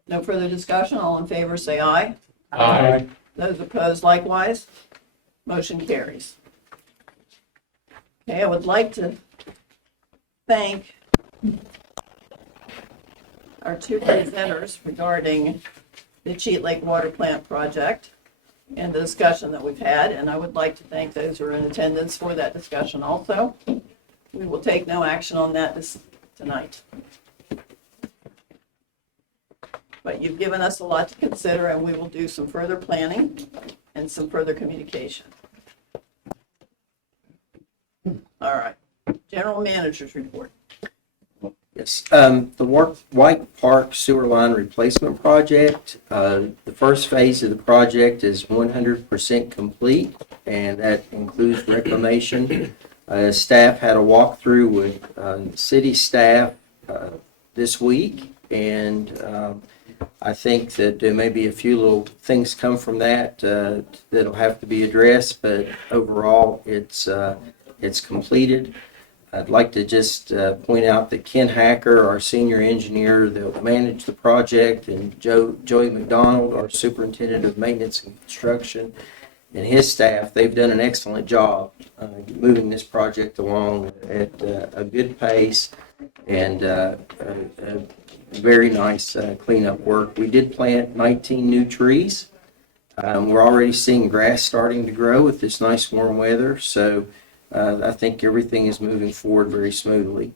No further discussion. All in favor, say aye. Aye. Those opposed likewise. Motion carries. Okay, I would like to thank our two presenters regarding the Cheat Lake Water Plant project and the discussion that we've had, and I would like to thank those who are in attendance for that discussion also. We will take no action on that tonight. But you've given us a lot to consider, and we will do some further planning and some further communication. All right, General Manager's report. Yes, the White Park Sewer Line Replacement Project, the first phase of the project is 100% complete, and that includes reclamation. Staff had a walkthrough with city staff this week, and I think that there may be a few little things come from that that'll have to be addressed, but overall, it's completed. I'd like to just point out that Ken Hacker, our senior engineer that will manage the project, and Joey McDonald, our superintendent of maintenance and construction, and his staff, they've done an excellent job moving this project along at a good pace and very nice cleanup work. We did plant 19 new trees. We're already seeing grass starting to grow with this nice warm weather, so I think everything is moving forward very smoothly.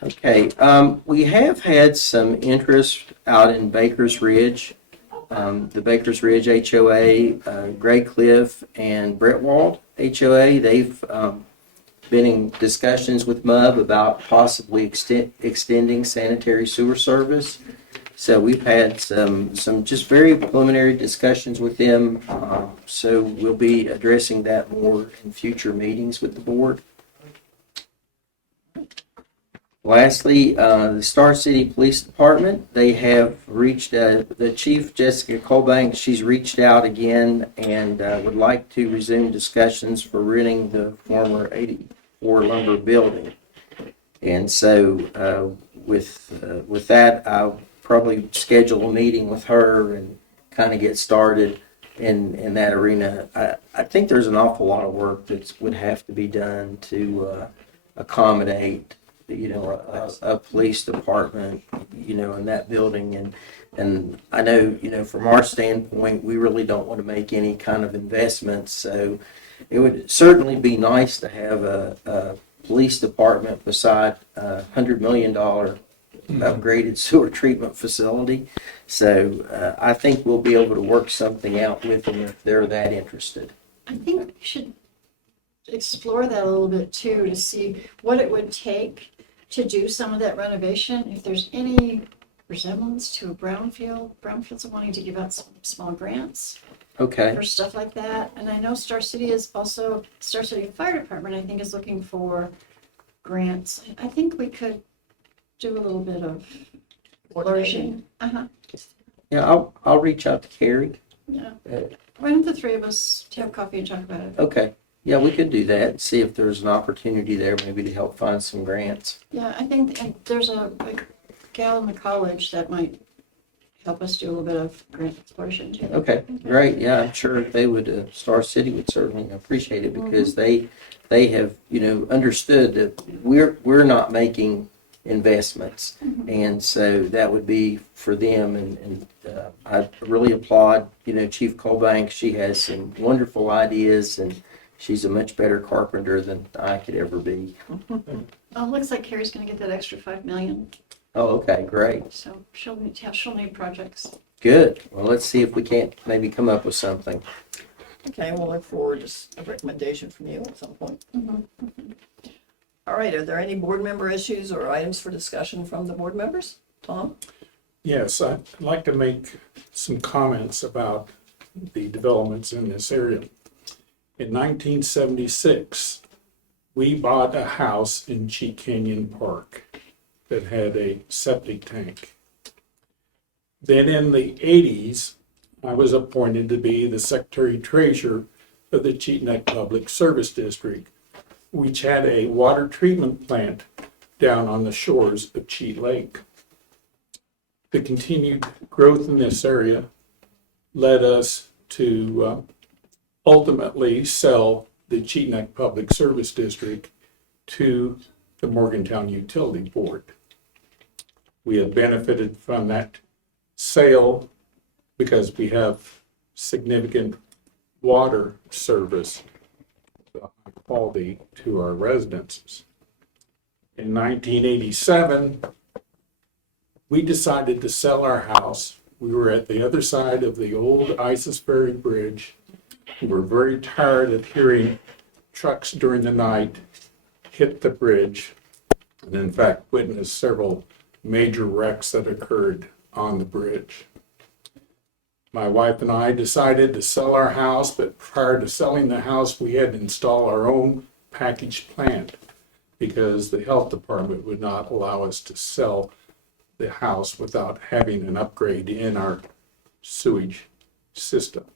Okay, we have had some interest out in Baker's Ridge. The Baker's Ridge HOA, Gray Cliff, and Brentwald HOA, they've been in discussions with MUB about possibly extending sanitary sewer service. So we've had some just very preliminary discussions with them. So we'll be addressing that more in future meetings with the board. Lastly, the Star City Police Department, they have reached, the Chief, Jessica Colbank, she's reached out again and would like to resume discussions for renting the former 84 Lumber building. And so with that, I'll probably schedule a meeting with her and kind of get started in that arena. I think there's an awful lot of work that would have to be done to accommodate a police department, in that building. And I know, from our standpoint, we really don't want to make any kind of investments. So it would certainly be nice to have a police department beside a $100 million upgraded sewer treatment facility. So I think we'll be able to work something out with them if they're that interested. I think we should explore that a little bit too, to see what it would take to do some of that renovation. If there's any resemblance to a brownfield, brownfields are wanting to give out some small grants Okay. for stuff like that. And I know Star City Fire Department, I think, is looking for grants. I think we could do a little bit of flourishing. Yeah, I'll reach out to Carrie. Yeah. Why don't the three of us have coffee and talk about it? Okay. Yeah, we could do that. See if there's an opportunity there maybe to help find some grants. Yeah, I think there's a gal in the college that might help us do a little bit of grant exploration too. Okay, great. Yeah, I'm sure they would, Star City would certainly appreciate it because they have, understood that we're not making investments. And so that would be for them. And I really applaud, Chief Colbank. She has some wonderful ideas and she's a much better carpenter than I could ever be. Looks like Carrie's gonna get that extra $5 million, Oh, okay, great. so she'll need projects. Good. Well, let's see if we can't maybe come up with something. Okay, we'll look forward to a recommendation from you at some point. All right, are there any board member issues or items for discussion from the board members? Tom? Yes, I'd like to make some comments about the developments in this area. In 1976, we bought a house in Cheat Canyon Park that had a septic tank. Then in the 80s, I was appointed to be the Secretary Treasurer of the Cheat Neck Public Service District, which had a water treatment plant down on the shores of Cheat Lake. The continued growth in this area led us to ultimately sell the Cheat Neck Public Service District to the Morgantown Utility Board. We have benefited from that sale because we have significant water service quality to our residences. In 1987, we decided to sell our house. We were at the other side of the old Isis Ferry Bridge. We were very tired of hearing trucks during the night hit the bridge, and in fact witnessed several major wrecks that occurred on the bridge. My wife and I decided to sell our house, but prior to selling the house, we had to install our own package plant because the health department would not allow us to sell the house without having an upgrade in our sewage system.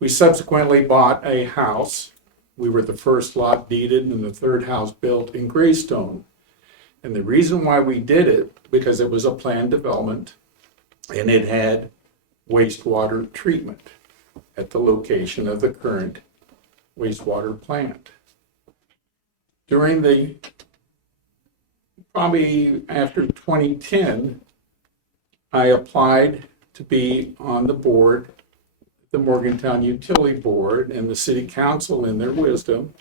We subsequently bought a house. We were the first lot deeded and the third house built in Greystone. And the reason why we did it, because it was a planned development and it had wastewater treatment at the location of the current wastewater plant. During the probably after 2010, I applied to be on the board, the Morgantown Utility Board, and the City Council, in their wisdom,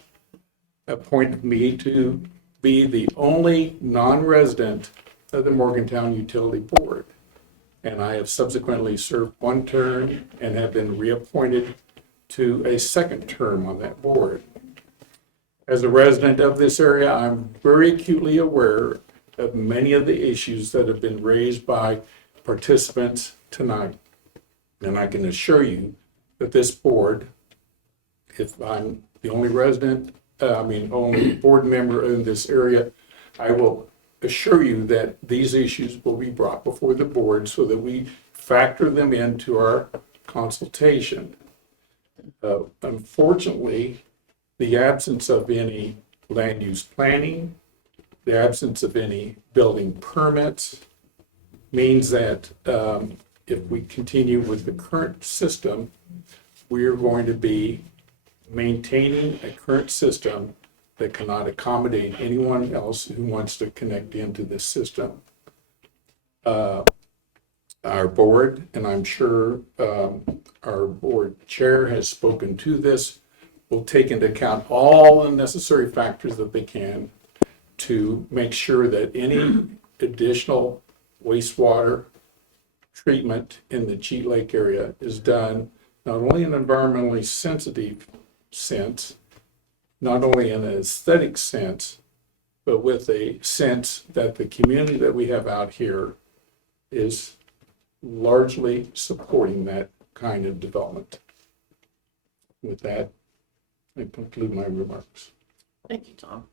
appointed me to be the only non-resident of the Morgantown Utility Board. And I have subsequently served one term and have been reappointed to a second term on that board. As a resident of this area, I'm very acutely aware of many of the issues that have been raised by participants tonight. And I can assure you that this board, if I'm the only only board member in this area, I will assure you that these issues will be brought before the board so that we factor them into our consultation. Unfortunately, the absence of any land use planning, the absence of any building permits means that if we continue with the current system, we are going to be maintaining a current system that cannot accommodate anyone else who wants to connect into this system. Our board, and I'm sure our board chair has spoken to this, will take into account all the necessary factors that they can to make sure that any additional wastewater treatment in the Cheat Lake area is done not only in an environmentally sensitive sense, not only in an aesthetic sense, but with a sense that the community that we have out here is largely supporting that kind of development. With that, I conclude my remarks. Thank you, Tom.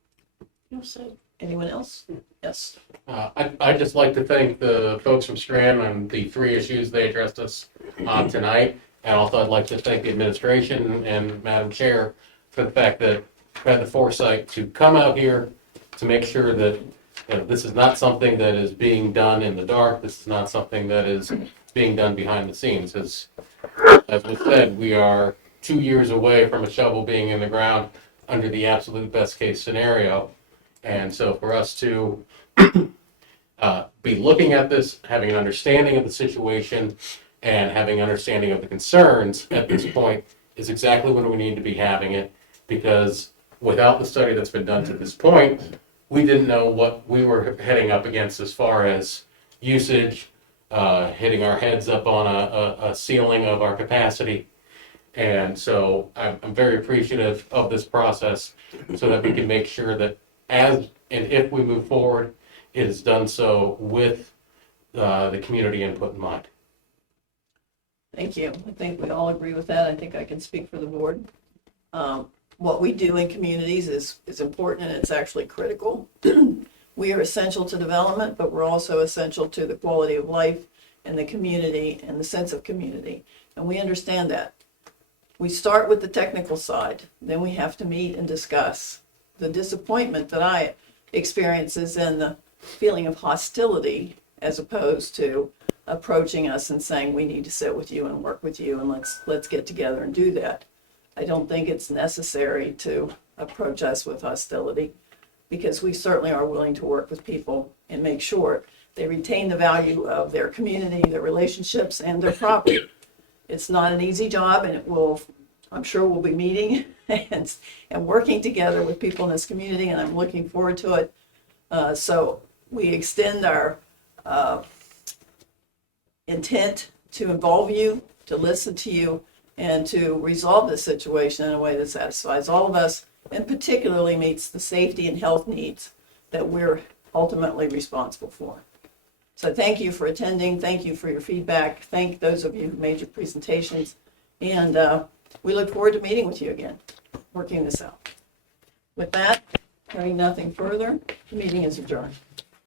Anyone else? Yes. I'd just like to thank the folks from Strand on the 3 issues they addressed us on tonight. And also I'd like to thank the administration and Madam Chair for the fact that we had the foresight to come out here to make sure that this is not something that is being done in the dark. This is not something that is being done behind the scenes. As was said, we are 2 years away from a shovel being in the ground under the absolute best case scenario. And so for us to be looking at this, having an understanding of the situation, and having understanding of the concerns at this point is exactly when we need to be having it, because without the study that's been done to this point, we didn't know what we were heading up against as far as usage, hitting our heads up on a ceiling of our capacity. And so I'm very appreciative of this process so that we can make sure that as and if we move forward, it is done so with the community input in mind. Thank you. I think we all agree with that. I think I can speak for the board. What we do in communities is important and it's actually critical. We are essential to development, but we're also essential to the quality of life and the community and the sense of community. And we understand that. We start with the technical side, then we have to meet and discuss. The disappointment that I experience is in the feeling of hostility as opposed to approaching us and saying, we need to sit with you and work with you and let's get together and do that. I don't think it's necessary to approach us with hostility because we certainly are willing to work with people and make sure they retain the value of their community, their relationships, and their property. It's not an easy job and I'm sure we'll be meeting and working together with people in this community and I'm looking forward to it. So we extend our intent to involve you, to listen to you, and to resolve this situation in a way that satisfies all of us and particularly meets the safety and health needs that we're ultimately responsible for. So thank you for attending. Thank you for your feedback. Thank those of you who made your presentations. And we look forward to meeting with you again, working this out. With that, hearing nothing further, the meeting is adjourned.